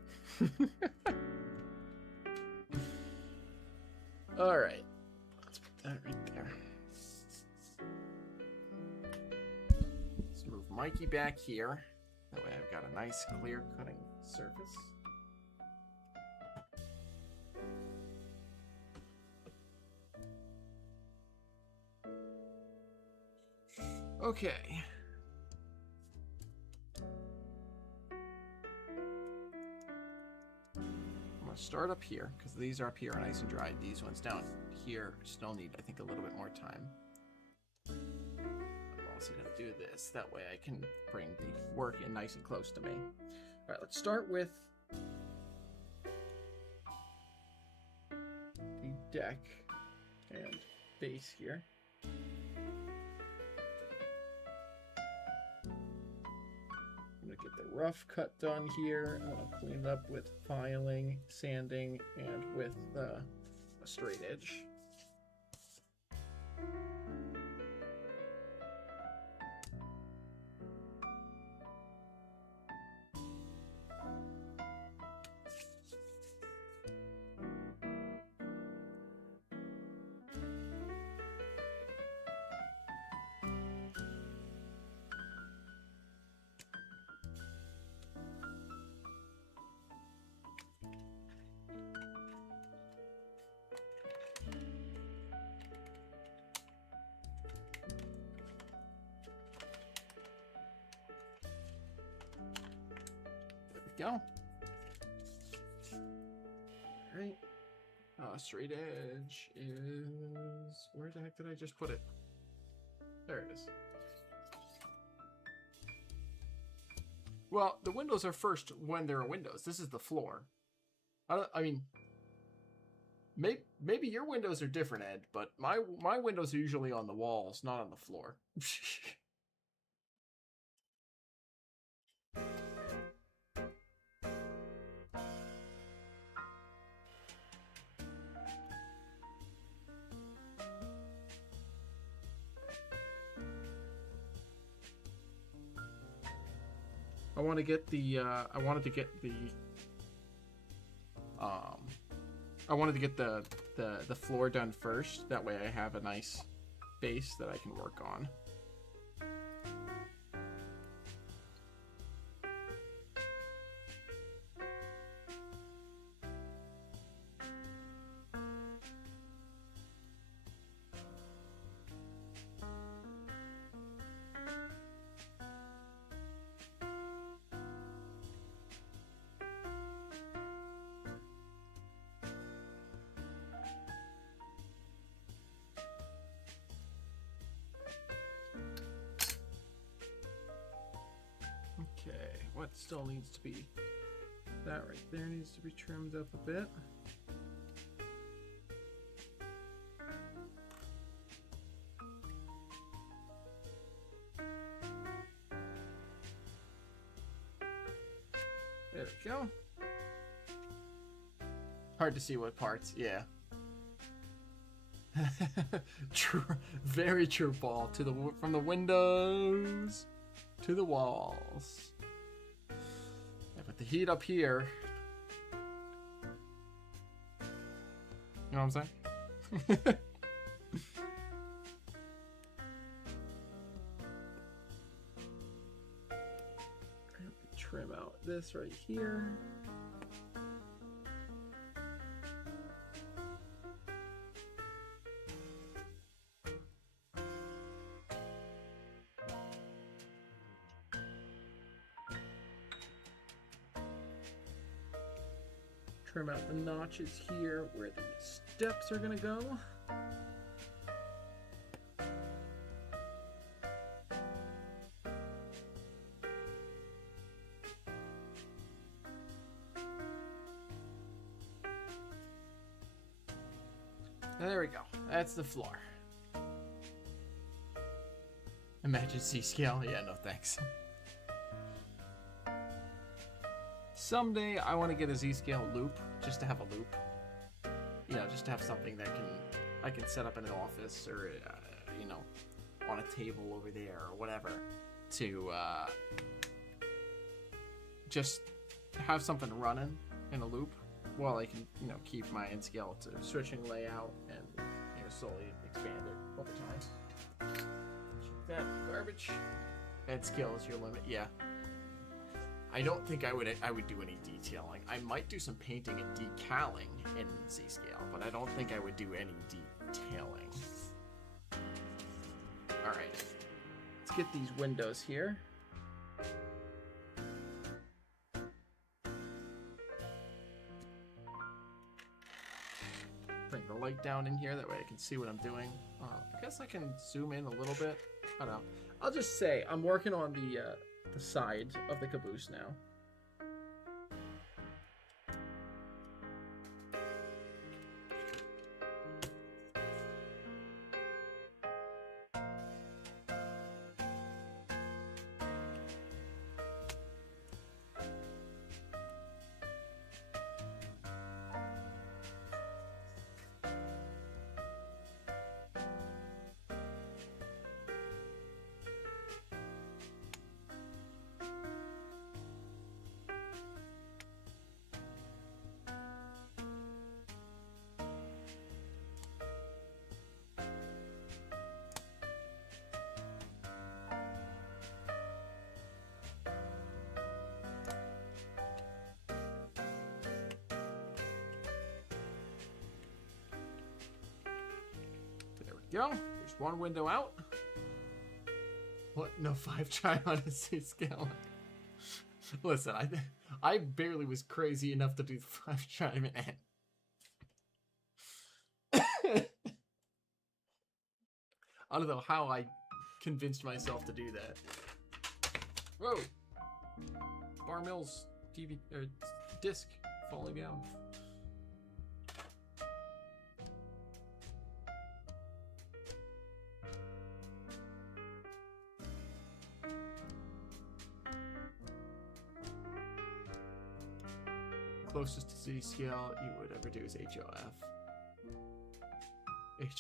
Alright, let's put that right there. Let's move Mikey back here. That way I've got a nice clear cutting surface. Okay. Start up here because these are up here nice and dry. These ones down here still need, I think, a little bit more time. I'm also going to do this. That way I can bring the work in nice and close to me. All right, let's start with the deck and base here. Get the rough cut done here, and I'll clean it up with filing, sanding, and with a straight edge. Go. Alright. Straight edge is... Where the heck did I just put it? There it is. Well, the windows are first when there are windows. This is the floor. I mean... Maybe your windows are different, Ed, but my windows are usually on the walls, not on the floor. I wanted to get the floor done first. That way I have a nice base that I can work on. what still needs to be, that right there needs to be trimmed up a bit. There we go. Hard to see what parts, yeah. True, very true, Paul. From the windows to the walls. Yeah, but the heat up here. You know what I'm saying? Trim out this right here. Trim out the notches here where the steps are gonna go. There we go. That's the floor. Imagine C-scale. Yeah, no thanks. Someday I want to get a Z-scale loop, just to have a loop. You know, just to have something that I can set up in an office or you know, on a table over there or whatever to just have something running in a loop while I can, you know, keep my N-scale to switching layout and, you know, slowly expand it over time. Check that garbage. N-scale is your limit, yeah. I don't think I would do any detailing. I might do some painting and decaling in Z-scale, but I don't think I would do any detailing. All right, let's get these windows here. Bring the light down in here, that way I can see what I'm doing. I guess I can zoom in a little bit. I don't know. I'll just say I'm working on the side of the caboose now. Go. There's one window out. What? No 5 chime on a C-scale. Listen, I barely was crazy enough to do the 5 chime in. I don't know how I convinced myself to do that. Whoa! Bar Mills TV or disc falling down. Closest to Z-scale you would ever do is HOF.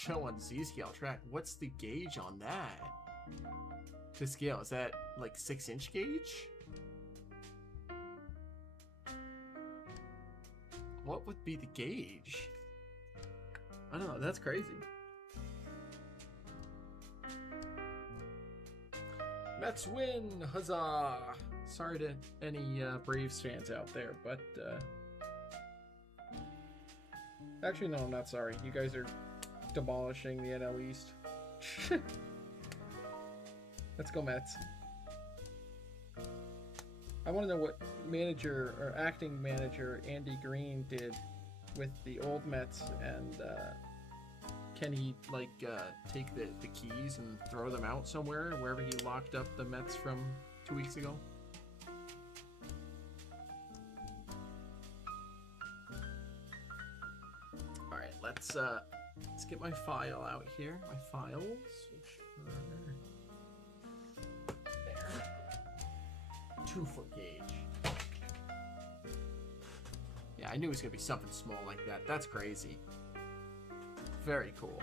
HO on Z-scale track. What's the gauge on that? To scale, is that like 6-inch gauge? What would be the gauge? I don't know, that's crazy. Mets win! Huzzah! Sorry to any Braves fans out there, but actually, no, I'm not sorry. You guys are demolishing the NL East. Let's go Mets. I want to know what manager or acting manager Andy Green did with the old Mets, and can he like take the keys and throw them out somewhere, wherever he locked up the Mets from 2 weeks ago? let's get my file out here. My files. There. 2-foot gauge. Yeah, I knew it was gonna be something small like that. That's crazy. Very cool.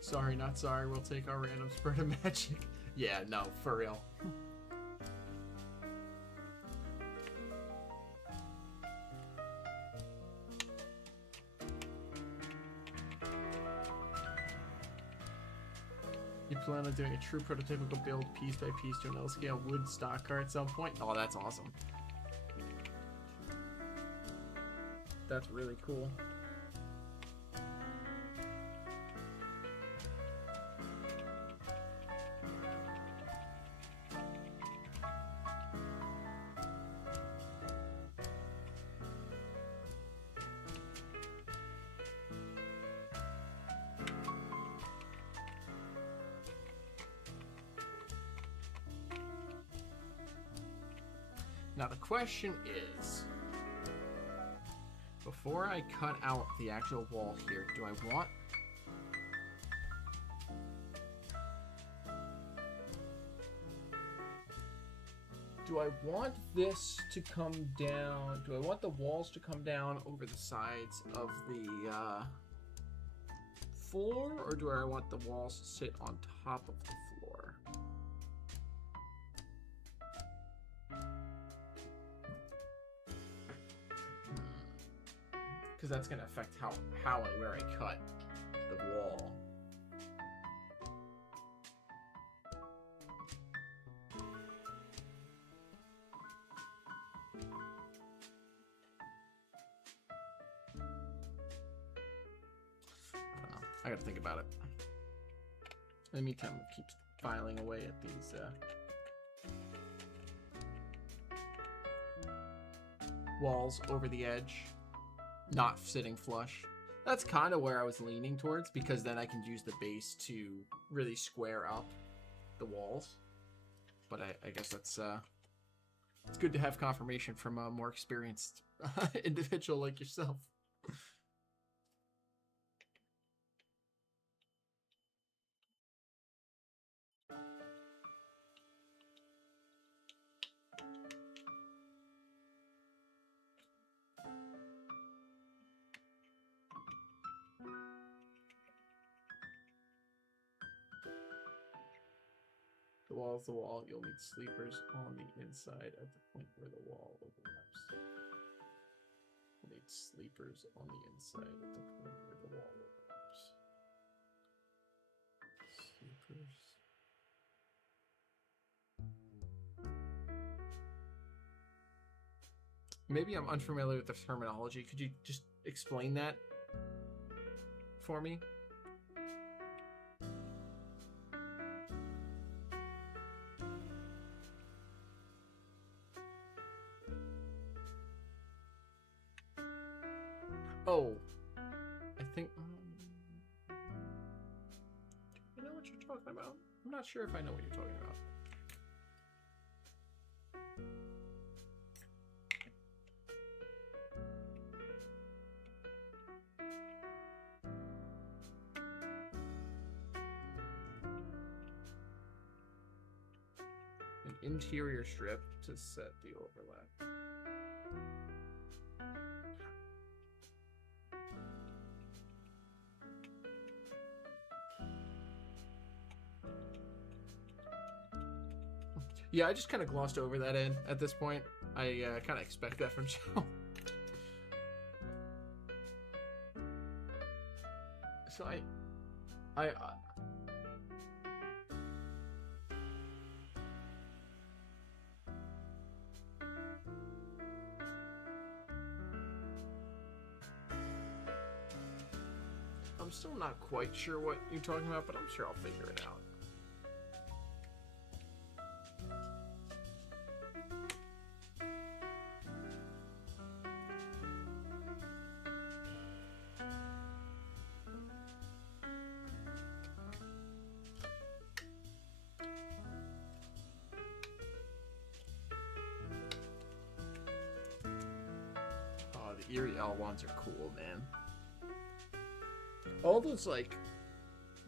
Sorry, not sorry. We'll take our random spurt of magic. Yeah, no, for real. You plan on doing a true prototypical build piece by piece to an L-scale wood stock car at some point? Oh, that's awesome. That's really cool. Now the question is, before I cut out the actual wall here, do I want this to come down? Do I want the walls to come down over the sides of the floor, or do I want the walls to sit on top of the floor? Because that's going to affect how and where I cut the wall. I don't know. I got to think about it. In the meantime, we'll keep filing away at these walls over the edge. Not sitting flush. That's kind of where I was leaning towards, because then I can use the base to really square up the walls. But I guess that's it's good to have confirmation from a more experienced individual like yourself. The wall is the wall. You'll need sleepers on the inside at the point where the wall overlaps. You'll need sleepers on the inside at the point where the wall overlaps. Sleepers. Maybe I'm unfamiliar with the terminology. Could you just explain that for me? Oh, I think, you know what you're talking about? I'm not sure if I know what you're talking about. An interior strip to set the overlap. Yeah, I just kind of glossed over that in at this point. I kind of expect that from Joe. So I'm still not quite sure what you're talking about, but I'm sure I'll figure it out. Erie L1s are cool, man. All those, like,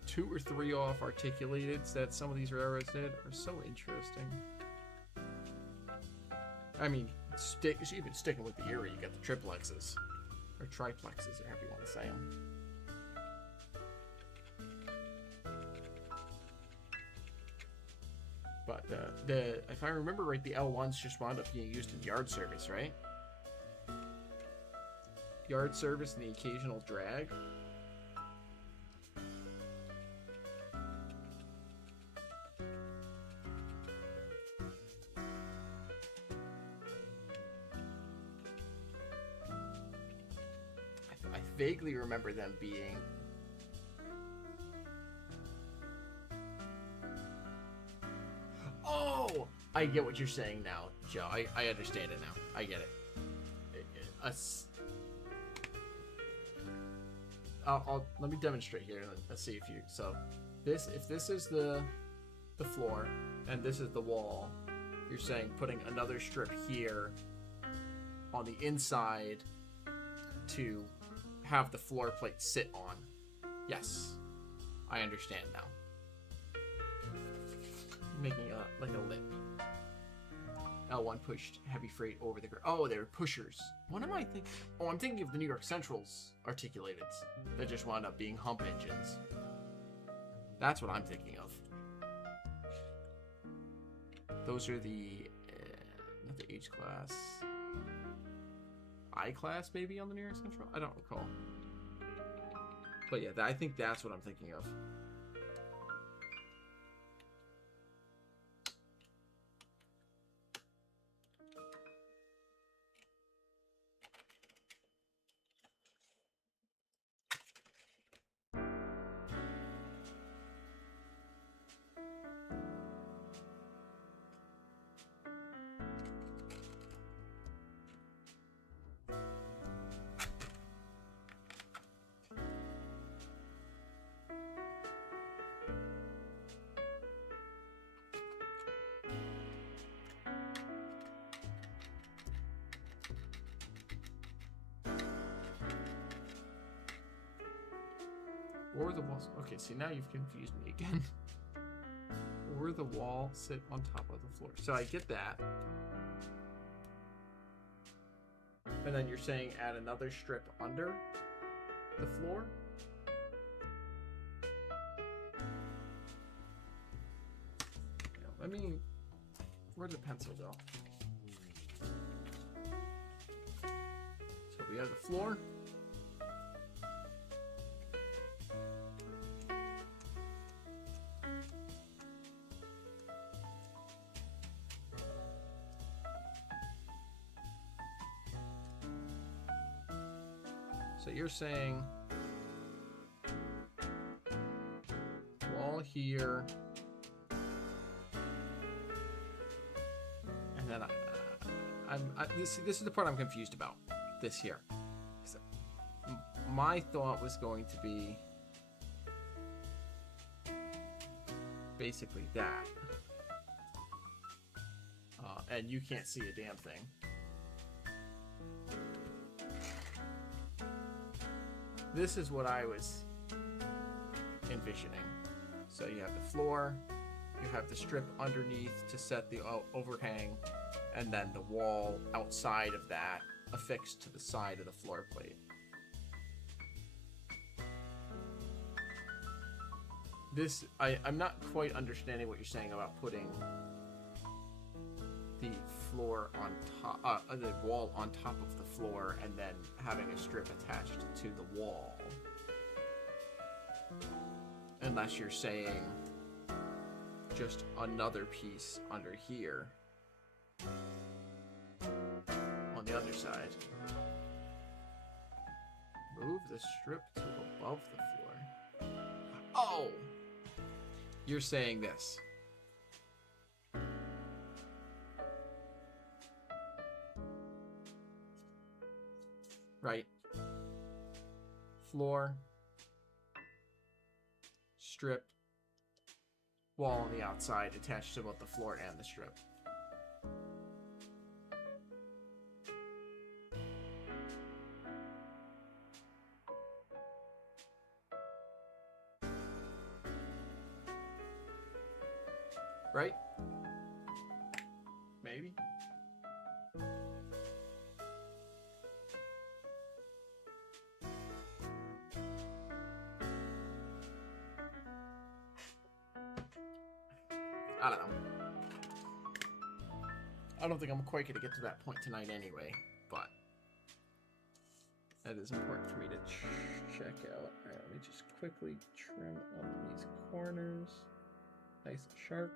2 or 3 off articulateds that some of these railroads did are so interesting. I mean, even sticking with the Erie, you got the triplexes. Or triplexes, or however you want to say them. But if I remember right, the L1s just wound up being used in yard service, right? Yard service and the occasional drag. I vaguely remember them being... Oh! I get what you're saying now, Joe. I understand it now. I get it. Let me demonstrate here. Let's see if you... So, if this is the floor, and this is the wall, you're saying putting another strip here on the inside to have the floor plate sit on. Yes. I understand now. Making like a lip. L1 pushed heavy freight over the ground. Oh, they were pushers. What am I thinking? Oh, I'm thinking of the New York Central's articulateds that just wound up being hump engines. That's what I'm thinking of. Those are the not the H class, I class maybe on the New York Central. I don't recall. But yeah, I think that's what I'm thinking of. Or the walls. Okay, see, now you've confused me again. Or the wall sit on top of the floor. So I get that. And then you're saying add another strip under the floor? Let me... Where'd the pencil go? So we have the floor. So you're saying wall here, and then this is the part I'm confused about. This here, my thought was going to be basically that, and you can't see a damn thing. This is what I was envisioning. So you have the floor, you have the strip underneath to set the overhang, and then the wall outside of that affixed to the side of the floor plate. This, I'm not quite understanding what you're saying about putting the floor on top, the wall on top of the floor, and then having a strip attached to the wall. Unless you're saying just another piece under here on the other side. Move the strip to above the floor. Oh! You're saying this. Right. Floor. Strip. Wall on the outside attached to both the floor and the strip. right? Maybe. I don't know. I don't think I'm quite going to get to that point tonight anyway, but that is important for me to check out. All right, let me just quickly trim up these corners. Nice and sharp.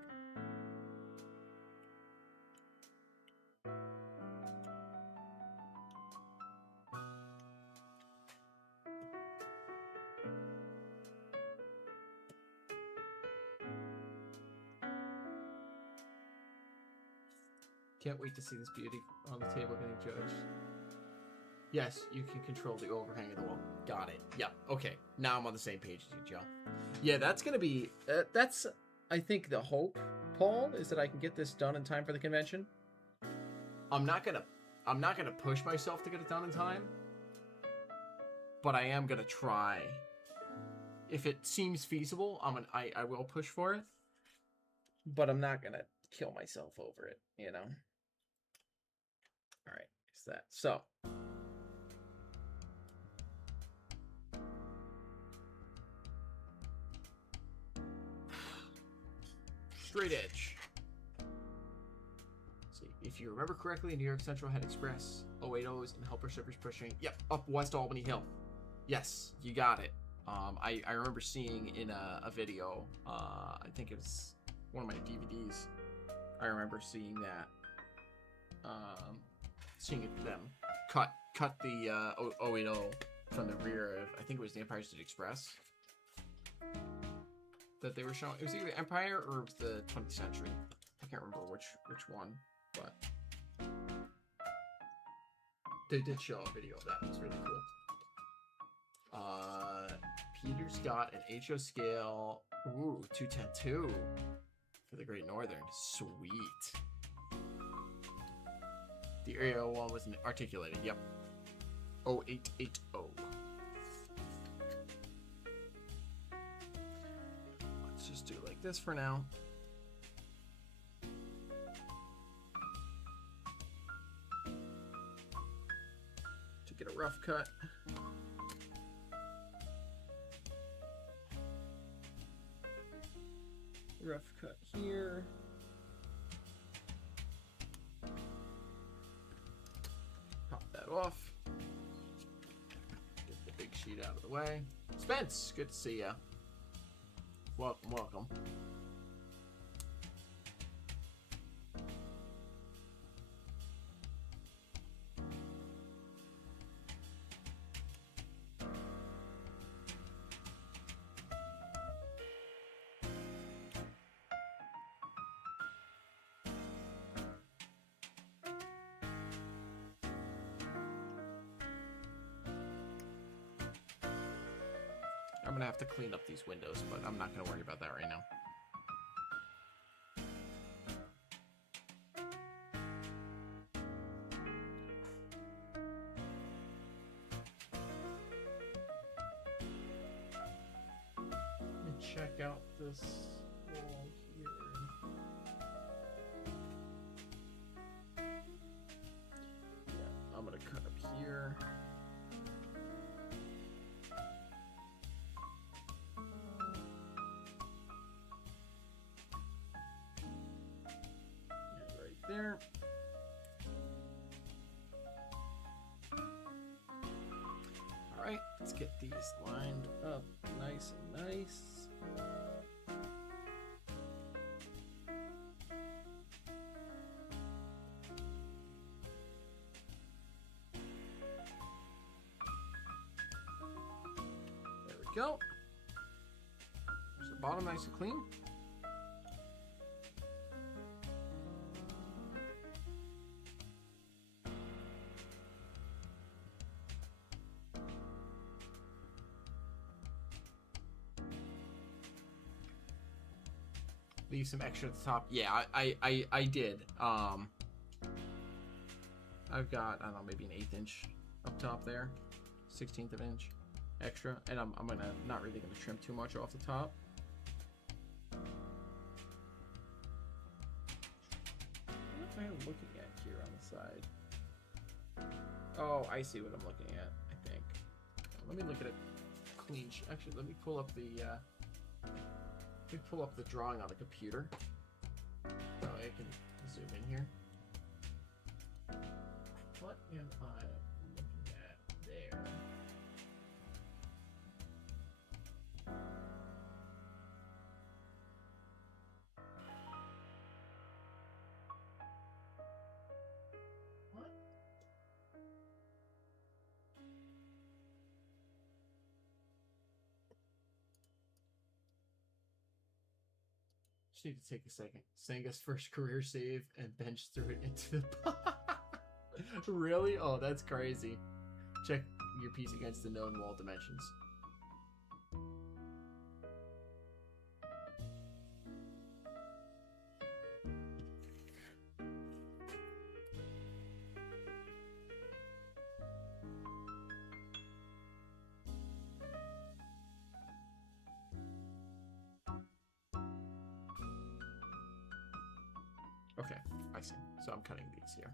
Can't wait to see this beauty on the table getting judged. Yes, you can control the overhang of the wall. Got it. Yep. Okay. Now I'm on the same page as you, Joe. Yeah, that's gonna be. That's, I think, the hope, Paul, is that I can get this done in time for the convention. I'm not gonna push myself to get it done in time, but I am gonna try. If it seems feasible, I will push for it. But I'm not gonna kill myself over it, you know. All right, is that so? Straight edge. See, if you remember correctly, New York Central had Express, 080s, and helper service pushing. Yep, up West Albany Hill. Yes, you got it. I remember seeing in a video. I think it was one of my DVDs. I remember seeing that. Seeing it them cut the 080 from the rear of, I think it was the Empire State Express that they were showing. It was either Empire or it was the 20th Century. I can't remember which one, but they did show a video of that. It was really cool. Peter's got an HO scale. Ooh, 210-2 for the Great Northern. Sweet. The area one was articulated. Yep. 0880. Let's just do it like this for now. To get a rough cut. Rough cut here. Pop that off. Get the big sheet out of the way. Spence, good to see ya. Welcome, welcome. I'm gonna have to clean up these windows, but I'm not gonna worry about that right now. Let me check out this wall here. Yeah, I'm gonna cut up here. There. All right, let's get these lined up nice and nice. There we go. There's the bottom nice and clean. Leave some extra at the top. Yeah, I did. I've got, I don't know, maybe an 1/8 inch up top there, 1/16 of an inch extra, and I'm not really gonna trim too much off the top. looking at here on the side? Oh, I see what I'm looking at, I think. Let me look at it clean. Actually, let me pull up the drawing on the computer. So I can zoom in here. What am I looking at there? What? Just need to take a second. Sanga's first career save and bench threw it into the Really? Oh, that's crazy. Check your piece against the known wall dimensions. Okay, I see. So I'm cutting these here.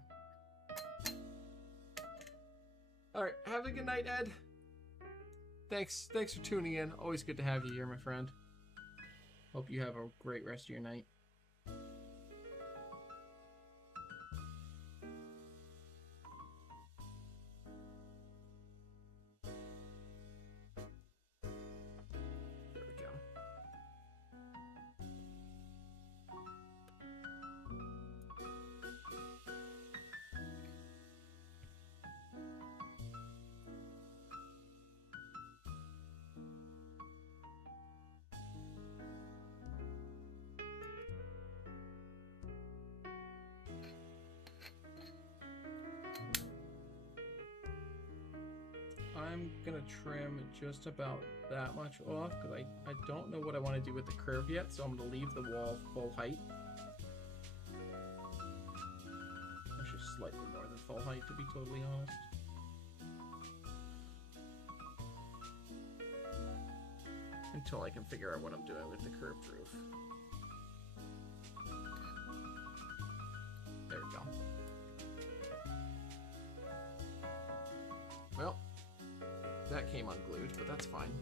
Alright, have a good night, Ed. Thanks for tuning in. Always good to have you here, my friend. Hope you have a great rest of your night. There we go. I'm gonna trim just about that much off because I don't know what I want to do with the curve yet, so I'm gonna leave the wall full height. Actually, slightly more than full height, to be totally honest. Until I can figure out what I'm doing with the curved roof. There we go. Well, that came unglued, but that's fine.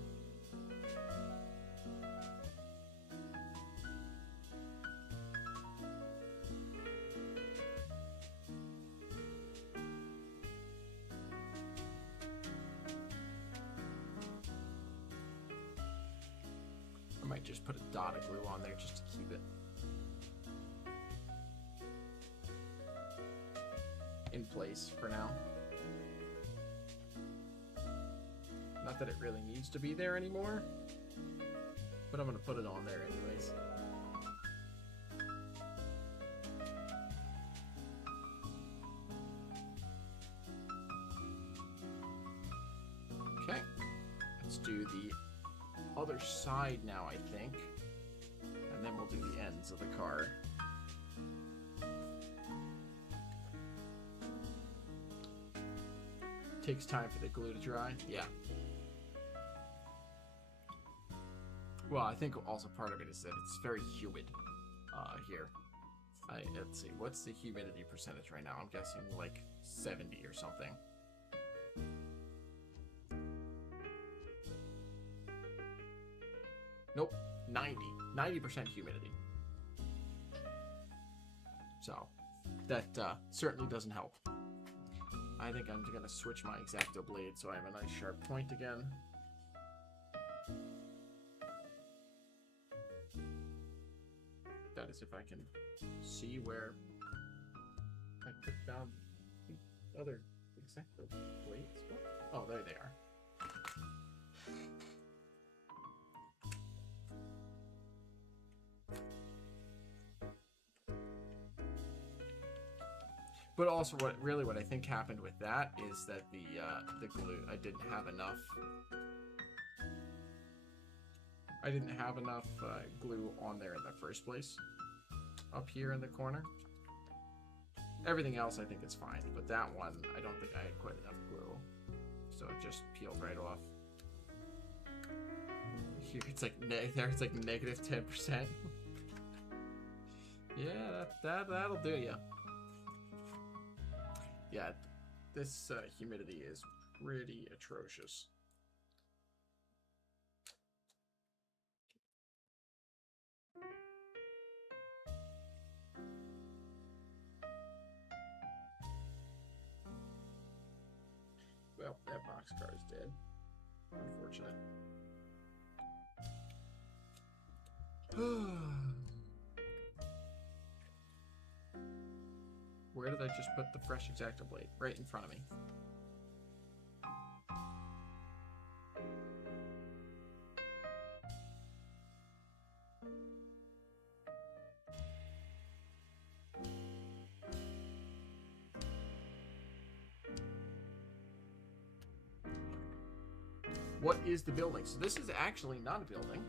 I might just put a dot of glue on there just to keep it in place for now. Not that it really needs to be there anymore, but I'm gonna put it on there anyways. Okay, let's do the other side now, I think, and then we'll do the ends of the car. Takes time for the glue to dry. Yeah. Well, I think also part of it is that it's very humid here. Let's see, what's the humidity percentage right now? I'm guessing like 70 or something. Nope, 90% humidity. So that certainly doesn't help. I think I'm gonna switch my X-Acto blade so I have a nice sharp point again. That is if I can see where I put down the other X-Acto blades. Oh, there they are. But also, what I think happened with that is that the glue, I didn't have enough glue on there in the first place. Up here in the corner. Everything else I think is fine, but that one I don't think I had quite enough glue, so it just peeled right off. Here it's like it's like negative 10%. Yeah, that'll do ya. Yeah, this humidity is pretty atrocious. Well, that boxcar is dead. Unfortunate. Where did I just put the fresh X-Acto blade? Right in front of me. What is the building? So this is actually not a building.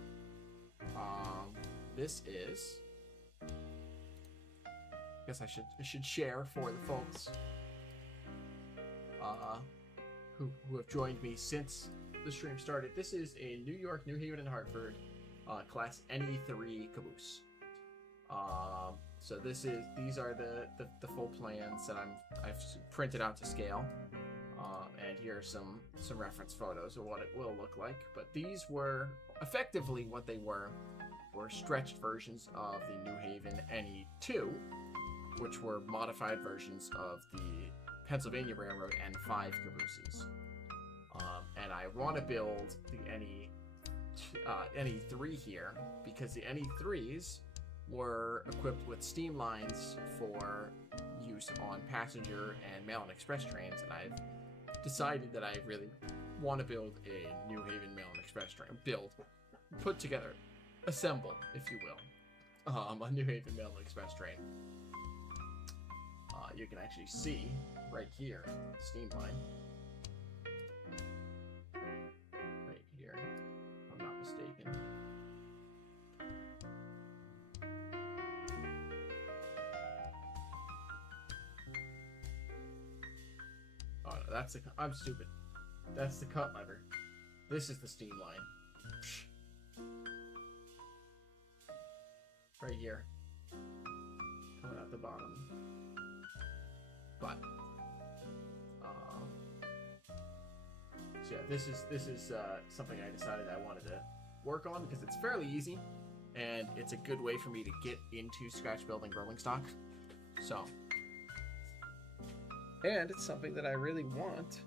This is... I guess I should share for the folks who have joined me since the stream started. This is a New York, New Haven, and Hartford class NE-3 Caboose. So these are the full plans that I've printed out to scale. And here are some reference photos of what it will look like. But these were effectively what they were stretched versions of the New Haven NE-2, which were modified versions of the Pennsylvania Railroad N5 cabooses. And I want to build the NE-3 here because the NE-3s were equipped with steam lines for use on passenger and mail and express trains, and I've decided that I really want to build a New Haven Mail and Express train. Put together, assemble, if you will, a New Haven Mail and Express train. You can actually see right here, steam line. Right here, if I'm not mistaken. Oh no, that's the... I'm stupid. That's the cut lever. This is the steam line. Right here. Coming out the bottom. But so yeah, this is something I decided I wanted to work on because it's fairly easy and it's a good way for me to get into scratch building rolling stock. So, and it's something that I really want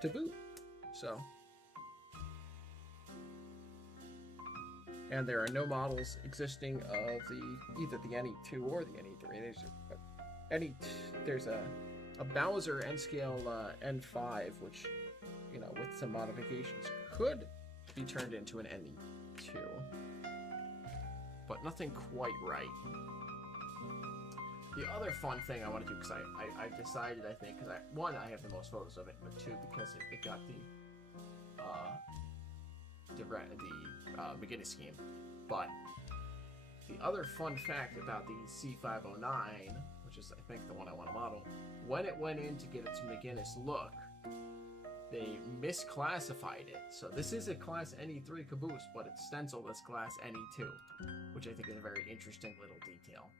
to boot. So, and there are no models existing of either the NE-2 or the NE-3. There's a Bowser N-scale N5, which, you know, with some modifications could be turned into an NE-2, but nothing quite right. The other fun thing I want to do, because I've decided, I think, because one, I have the most photos of it, but two, because it got the McGinnis scheme. But the other fun fact about the C509, which is I think the one I want to model, when it went in to get its McGinnis look, they misclassified it. So this is a class NE-3 caboose, but it's stenciled as class NE-2, which I think is a very interesting little detail.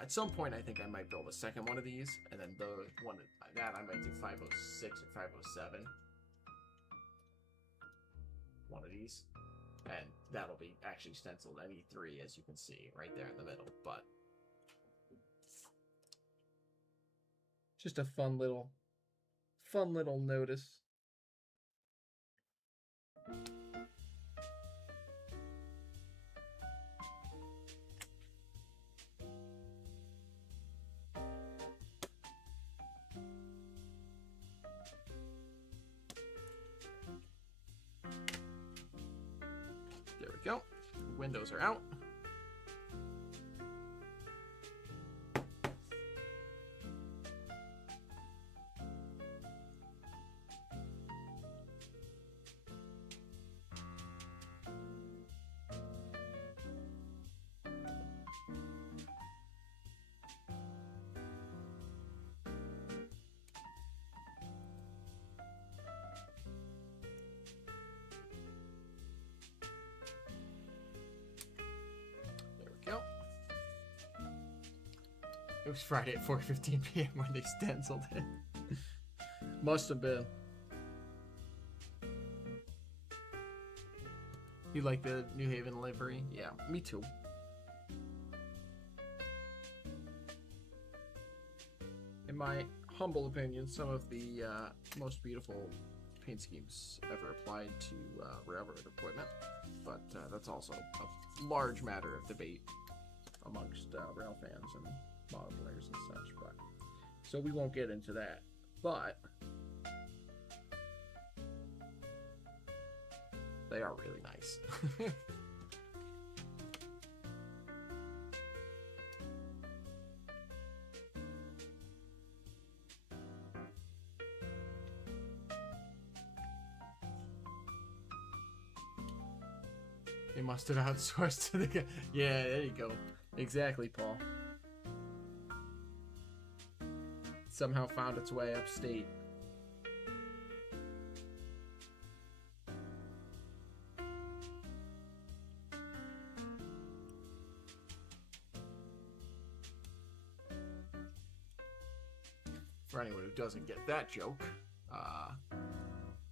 At some point, I think I might build a second one of these, and then the one that I might do 506 or 507. One of these, and that'll be actually stenciled NE-3, as you can see right there in the middle. But just a fun little notice. There we go. Windows are out. It was Friday at 4:15 p.m. when they stenciled it. Must have been. You like the New Haven livery? Yeah, me too. In my humble opinion, some of the most beautiful paint schemes ever applied to railroad equipment, but that's also a large matter of debate amongst rail fans and model players and such. But so we won't get into that. But they are really nice. They must have outsourced to the guy. Yeah, there you go. Exactly, Paul. Somehow found its way upstate. For anyone who doesn't get that joke,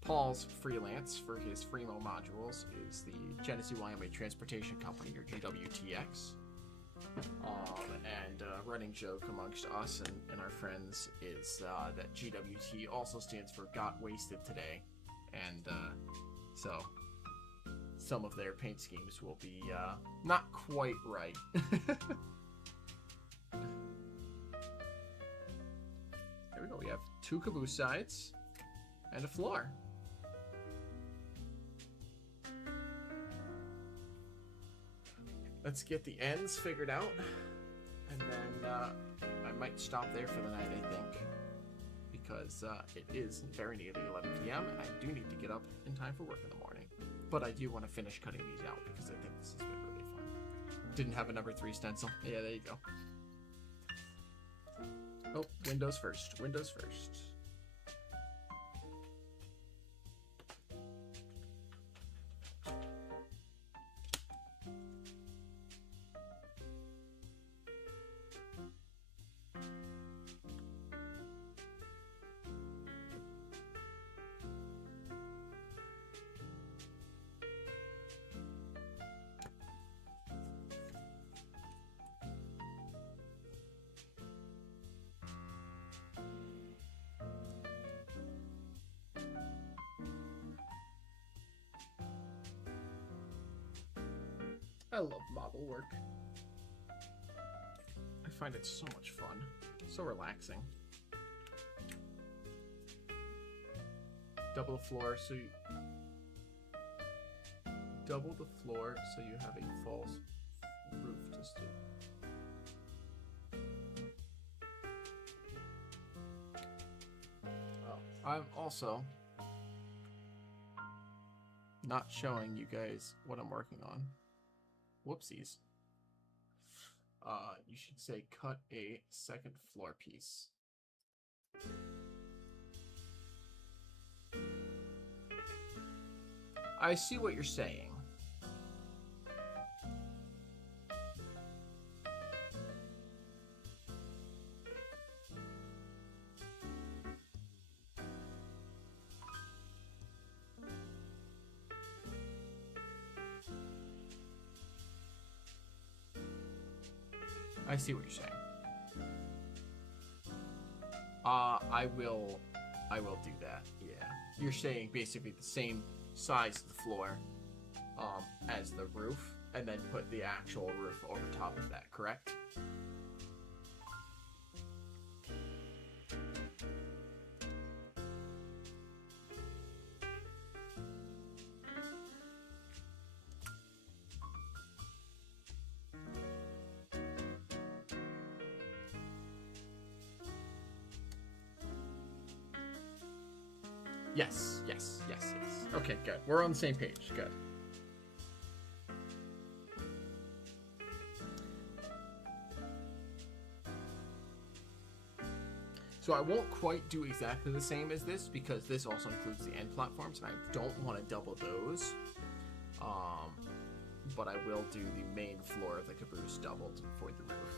Paul's freelance for his Fremo modules is the Genesee Wyoming Transportation Company, or GWTX. And running joke amongst us and our friends is that GWT also stands for Got Wasted Today. And so some of their paint schemes will be not quite right. There we go. We have 2 caboose sides and a floor. Let's get the ends figured out, and then I might stop there for the night, I think, because it is very nearly 11 p.m. and I do need to get up in time for work in the morning. But I do want to finish cutting these out because I think this has been really fun. Didn't have a number 3 stencil. Yeah, there you go. Oh, windows first. Windows first. I love model work. I find it so much fun, so relaxing. Double the floor so you have a false roof to do. Oh, I'm also not showing you guys what I'm working on. Whoopsies. You should say cut a second floor piece. I see what you're saying. I see what you're saying. I will do that. Yeah, you're saying basically the same size of the floor, as the roof, and then put the actual roof over top of that. Correct? Yes, yes, yes, yes. Okay, good. We're on the same page. Good. So I won't quite do exactly the same as this because this also includes the end platforms, and I don't want to double those. But I will do the main floor of the caboose doubled for the roof.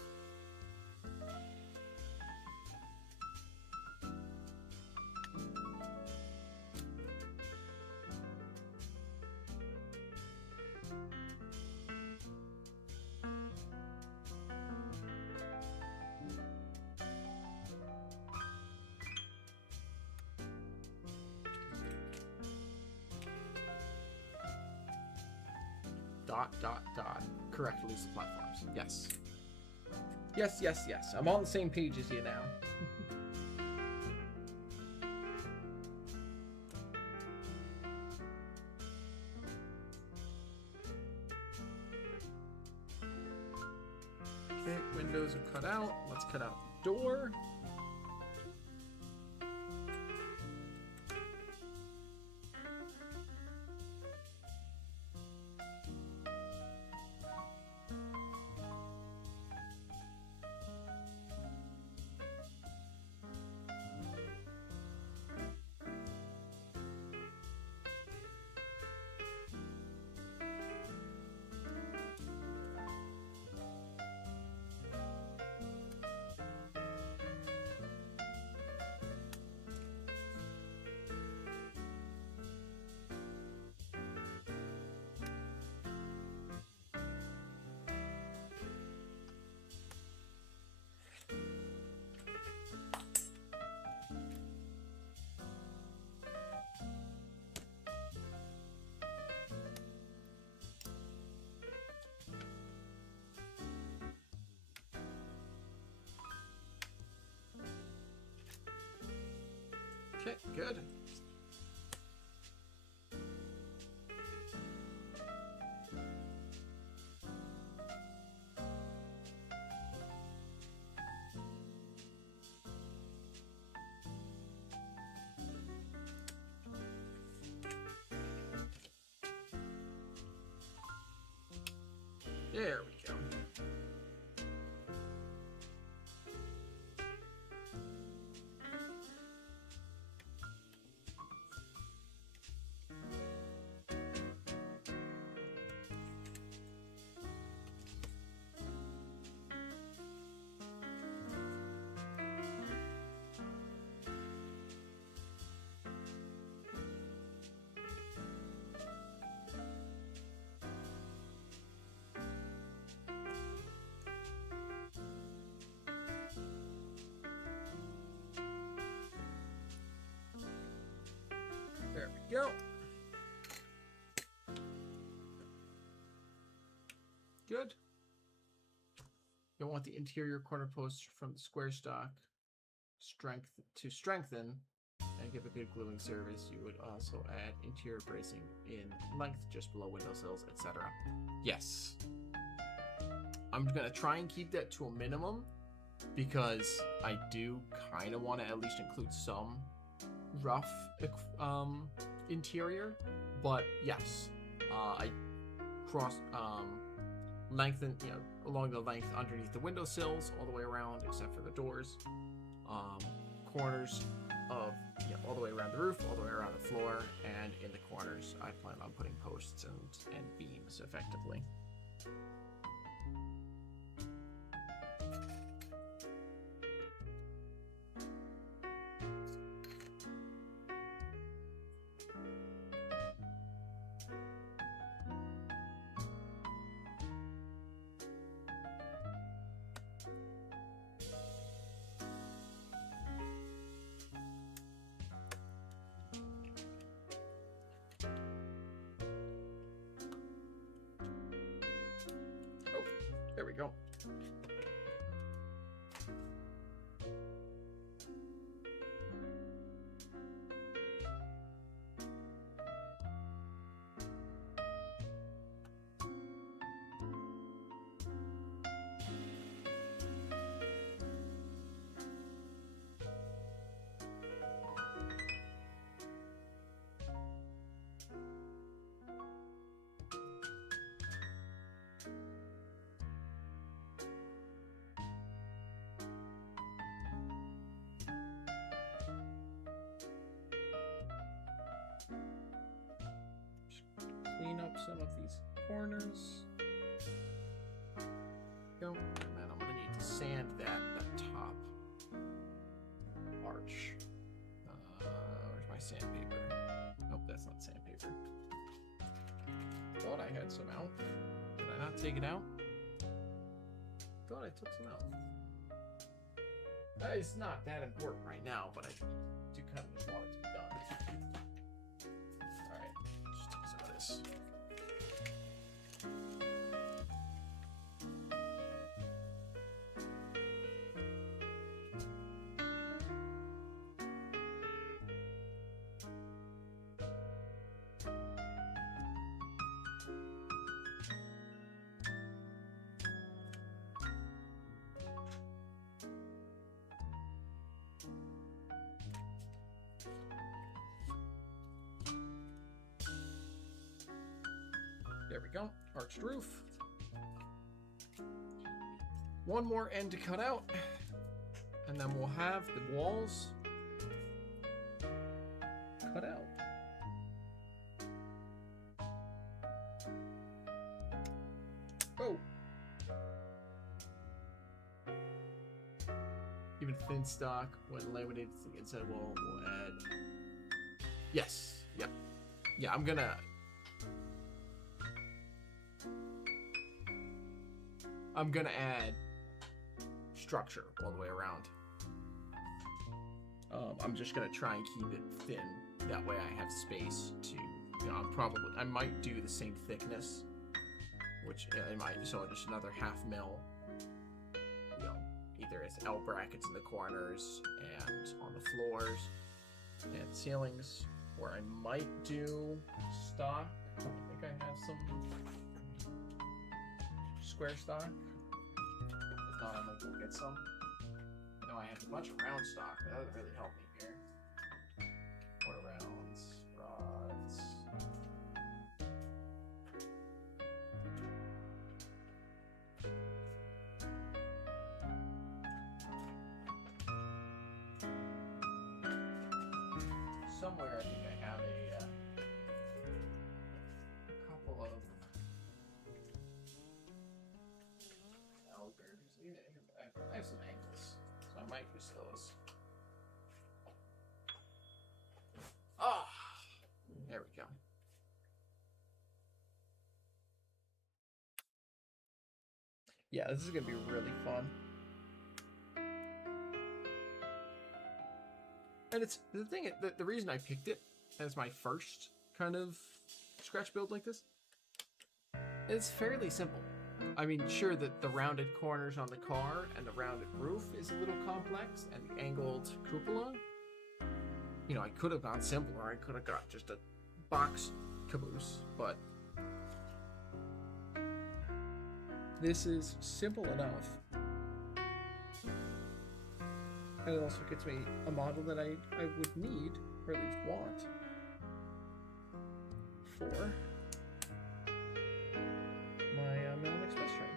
correctly list the platforms. Yes. Yes, yes, yes. I'm on the same page as you now. Okay, windows are cut out. Let's cut out the door. Okay, good. There we go. There we go. Good. You'll want the interior corner posts from the square stock to strengthen and give a good gluing service. You would also add interior bracing in length just below windowsills, etc. Yes. I'm going to try and keep that to a minimum because I do kind of want to at least include some rough interior, but yes, I cross lengthen, along the length underneath the windowsills all the way around except for the doors, corners of all the way around the roof, all the way around the floor, and in the corners I plan on putting posts and beams effectively. There we go. Clean up some of these corners. Go. And then I'm gonna need to sand that top arch. Where's my sandpaper? Nope, that's not sandpaper. Thought I had some out. Did I not take it out? Thought I took some out. It's not that important right now, but I do kind of just want it to be done. Alright, just take some of this. There we go. Arched roof. One more end to cut out. And then we'll have the walls cut out. Oh. Even thin stock when laminated to the inside wall will add. Yes. Yep. Yeah, I'm gonna add structure all the way around. I'm just gonna try and keep it thin. That way I have space to, you know, I might do the same thickness, which I might, so just another 1/2 mil, you know, either as L brackets in the corners and on the floors and ceilings, or I might do stock. I think I have some square stock. If not, I might go get some. No, I have a bunch of round stock, but that doesn't really help me here. Quarter rounds, rods. Somewhere I think I have a couple of I have some angles, so I might use those. Ah, there we go. Yeah, this is gonna be really fun. And it's the thing. The reason I picked it as my first kind of scratch build like this, it's fairly simple. I mean, sure that the rounded corners on the car and the rounded roof is a little complex, and the angled cupola. You know, I could have gone simpler. I could have got just a box caboose, but this is simple enough. And it also gets me a model that I would need, or at least want, for my Mountain Express train.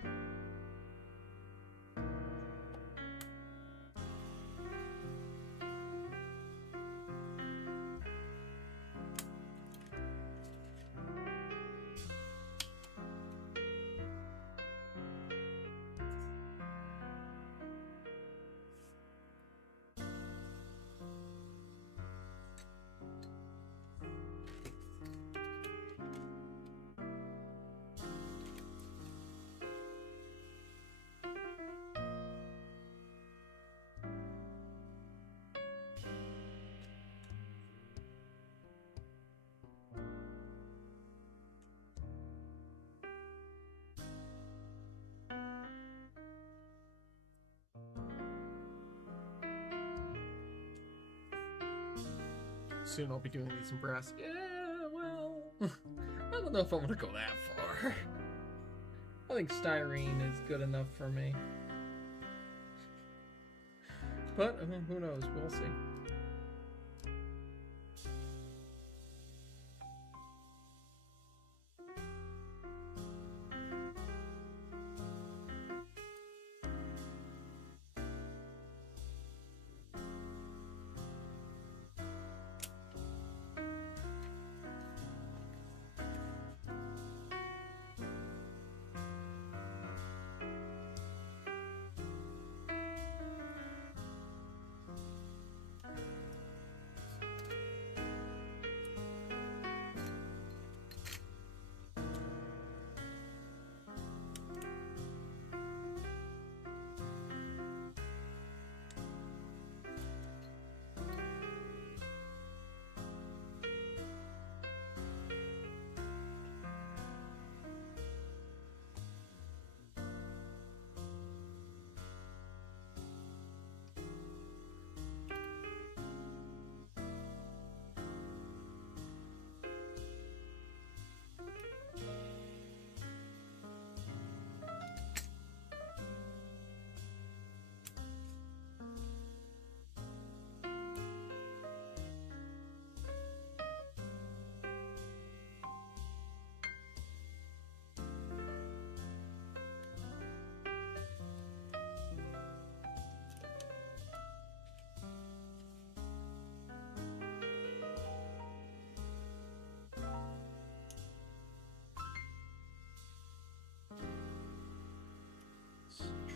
Soon I'll be doing these in brass. Yeah, well, I don't know if I want to go that far. I think styrene is good enough for me. But who knows? We'll see.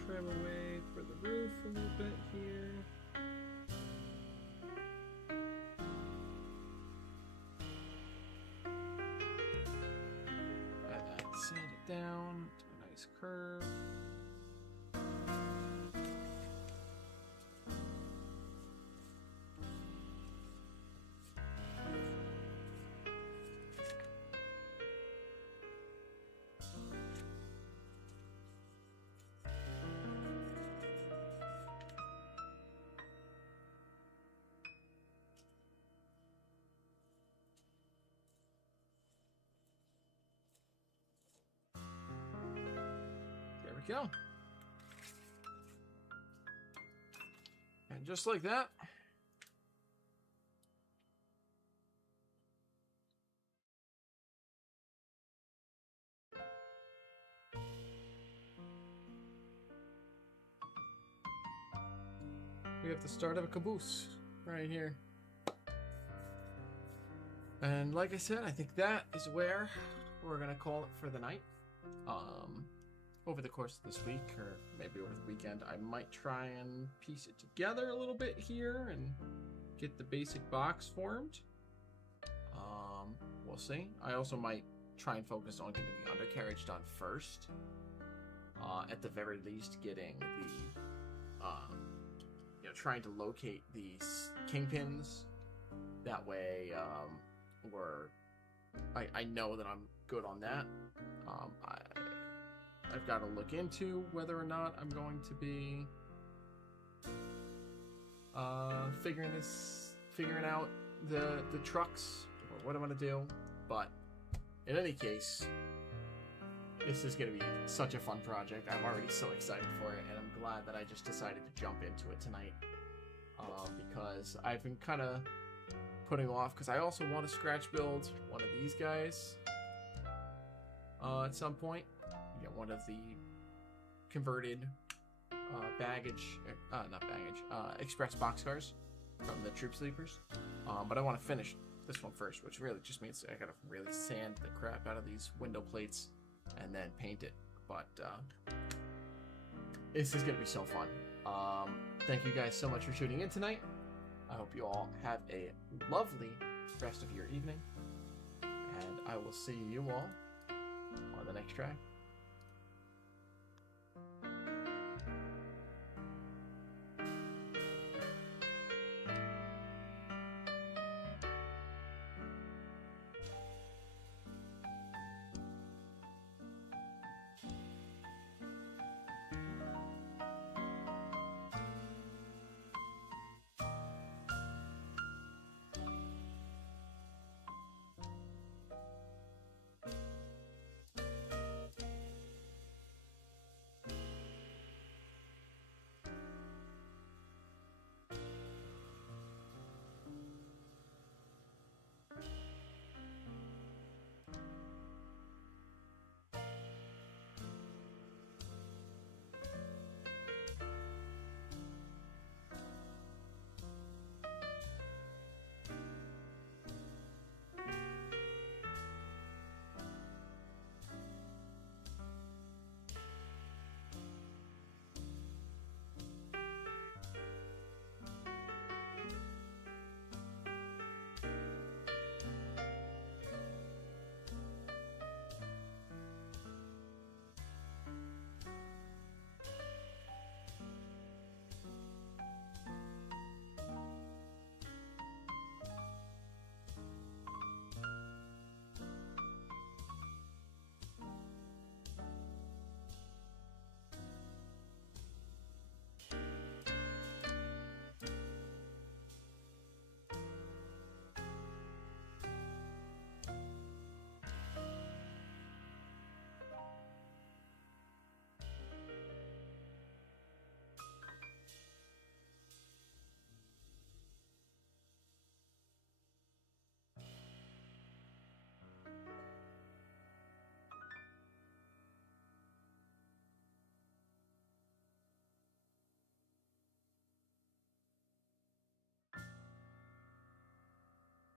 trim away for the roof a little bit here. Sand it down to a nice curve. There we go. And just like that, we have the start of a caboose right here. And like I said, I think that is where we're gonna call it for the night. Over the course of this week, or maybe over the weekend, I might try and piece it together a little bit here and get the basic box formed. We'll see. I also might try and focus on getting the undercarriage done first. At the very least, getting the, trying to locate these kingpins. That way, I know that I'm good on that. I've got to look into whether or not I'm going to be figuring out the trucks or what I'm gonna do. But in any case, this is gonna be such a fun project. I'm already so excited for it, and I'm glad that I just decided to jump into it tonight, because I've been kind of putting off, because I also want to scratch build one of these guys at some point. One of the converted express boxcars from the troop sleepers. But I want to finish this one first, which really just means I gotta really sand the crap out of these window plates and then paint it. But this is gonna be so fun. Thank you guys so much for tuning in tonight. I hope you all have a lovely rest of your evening, and I will see you all on the next track.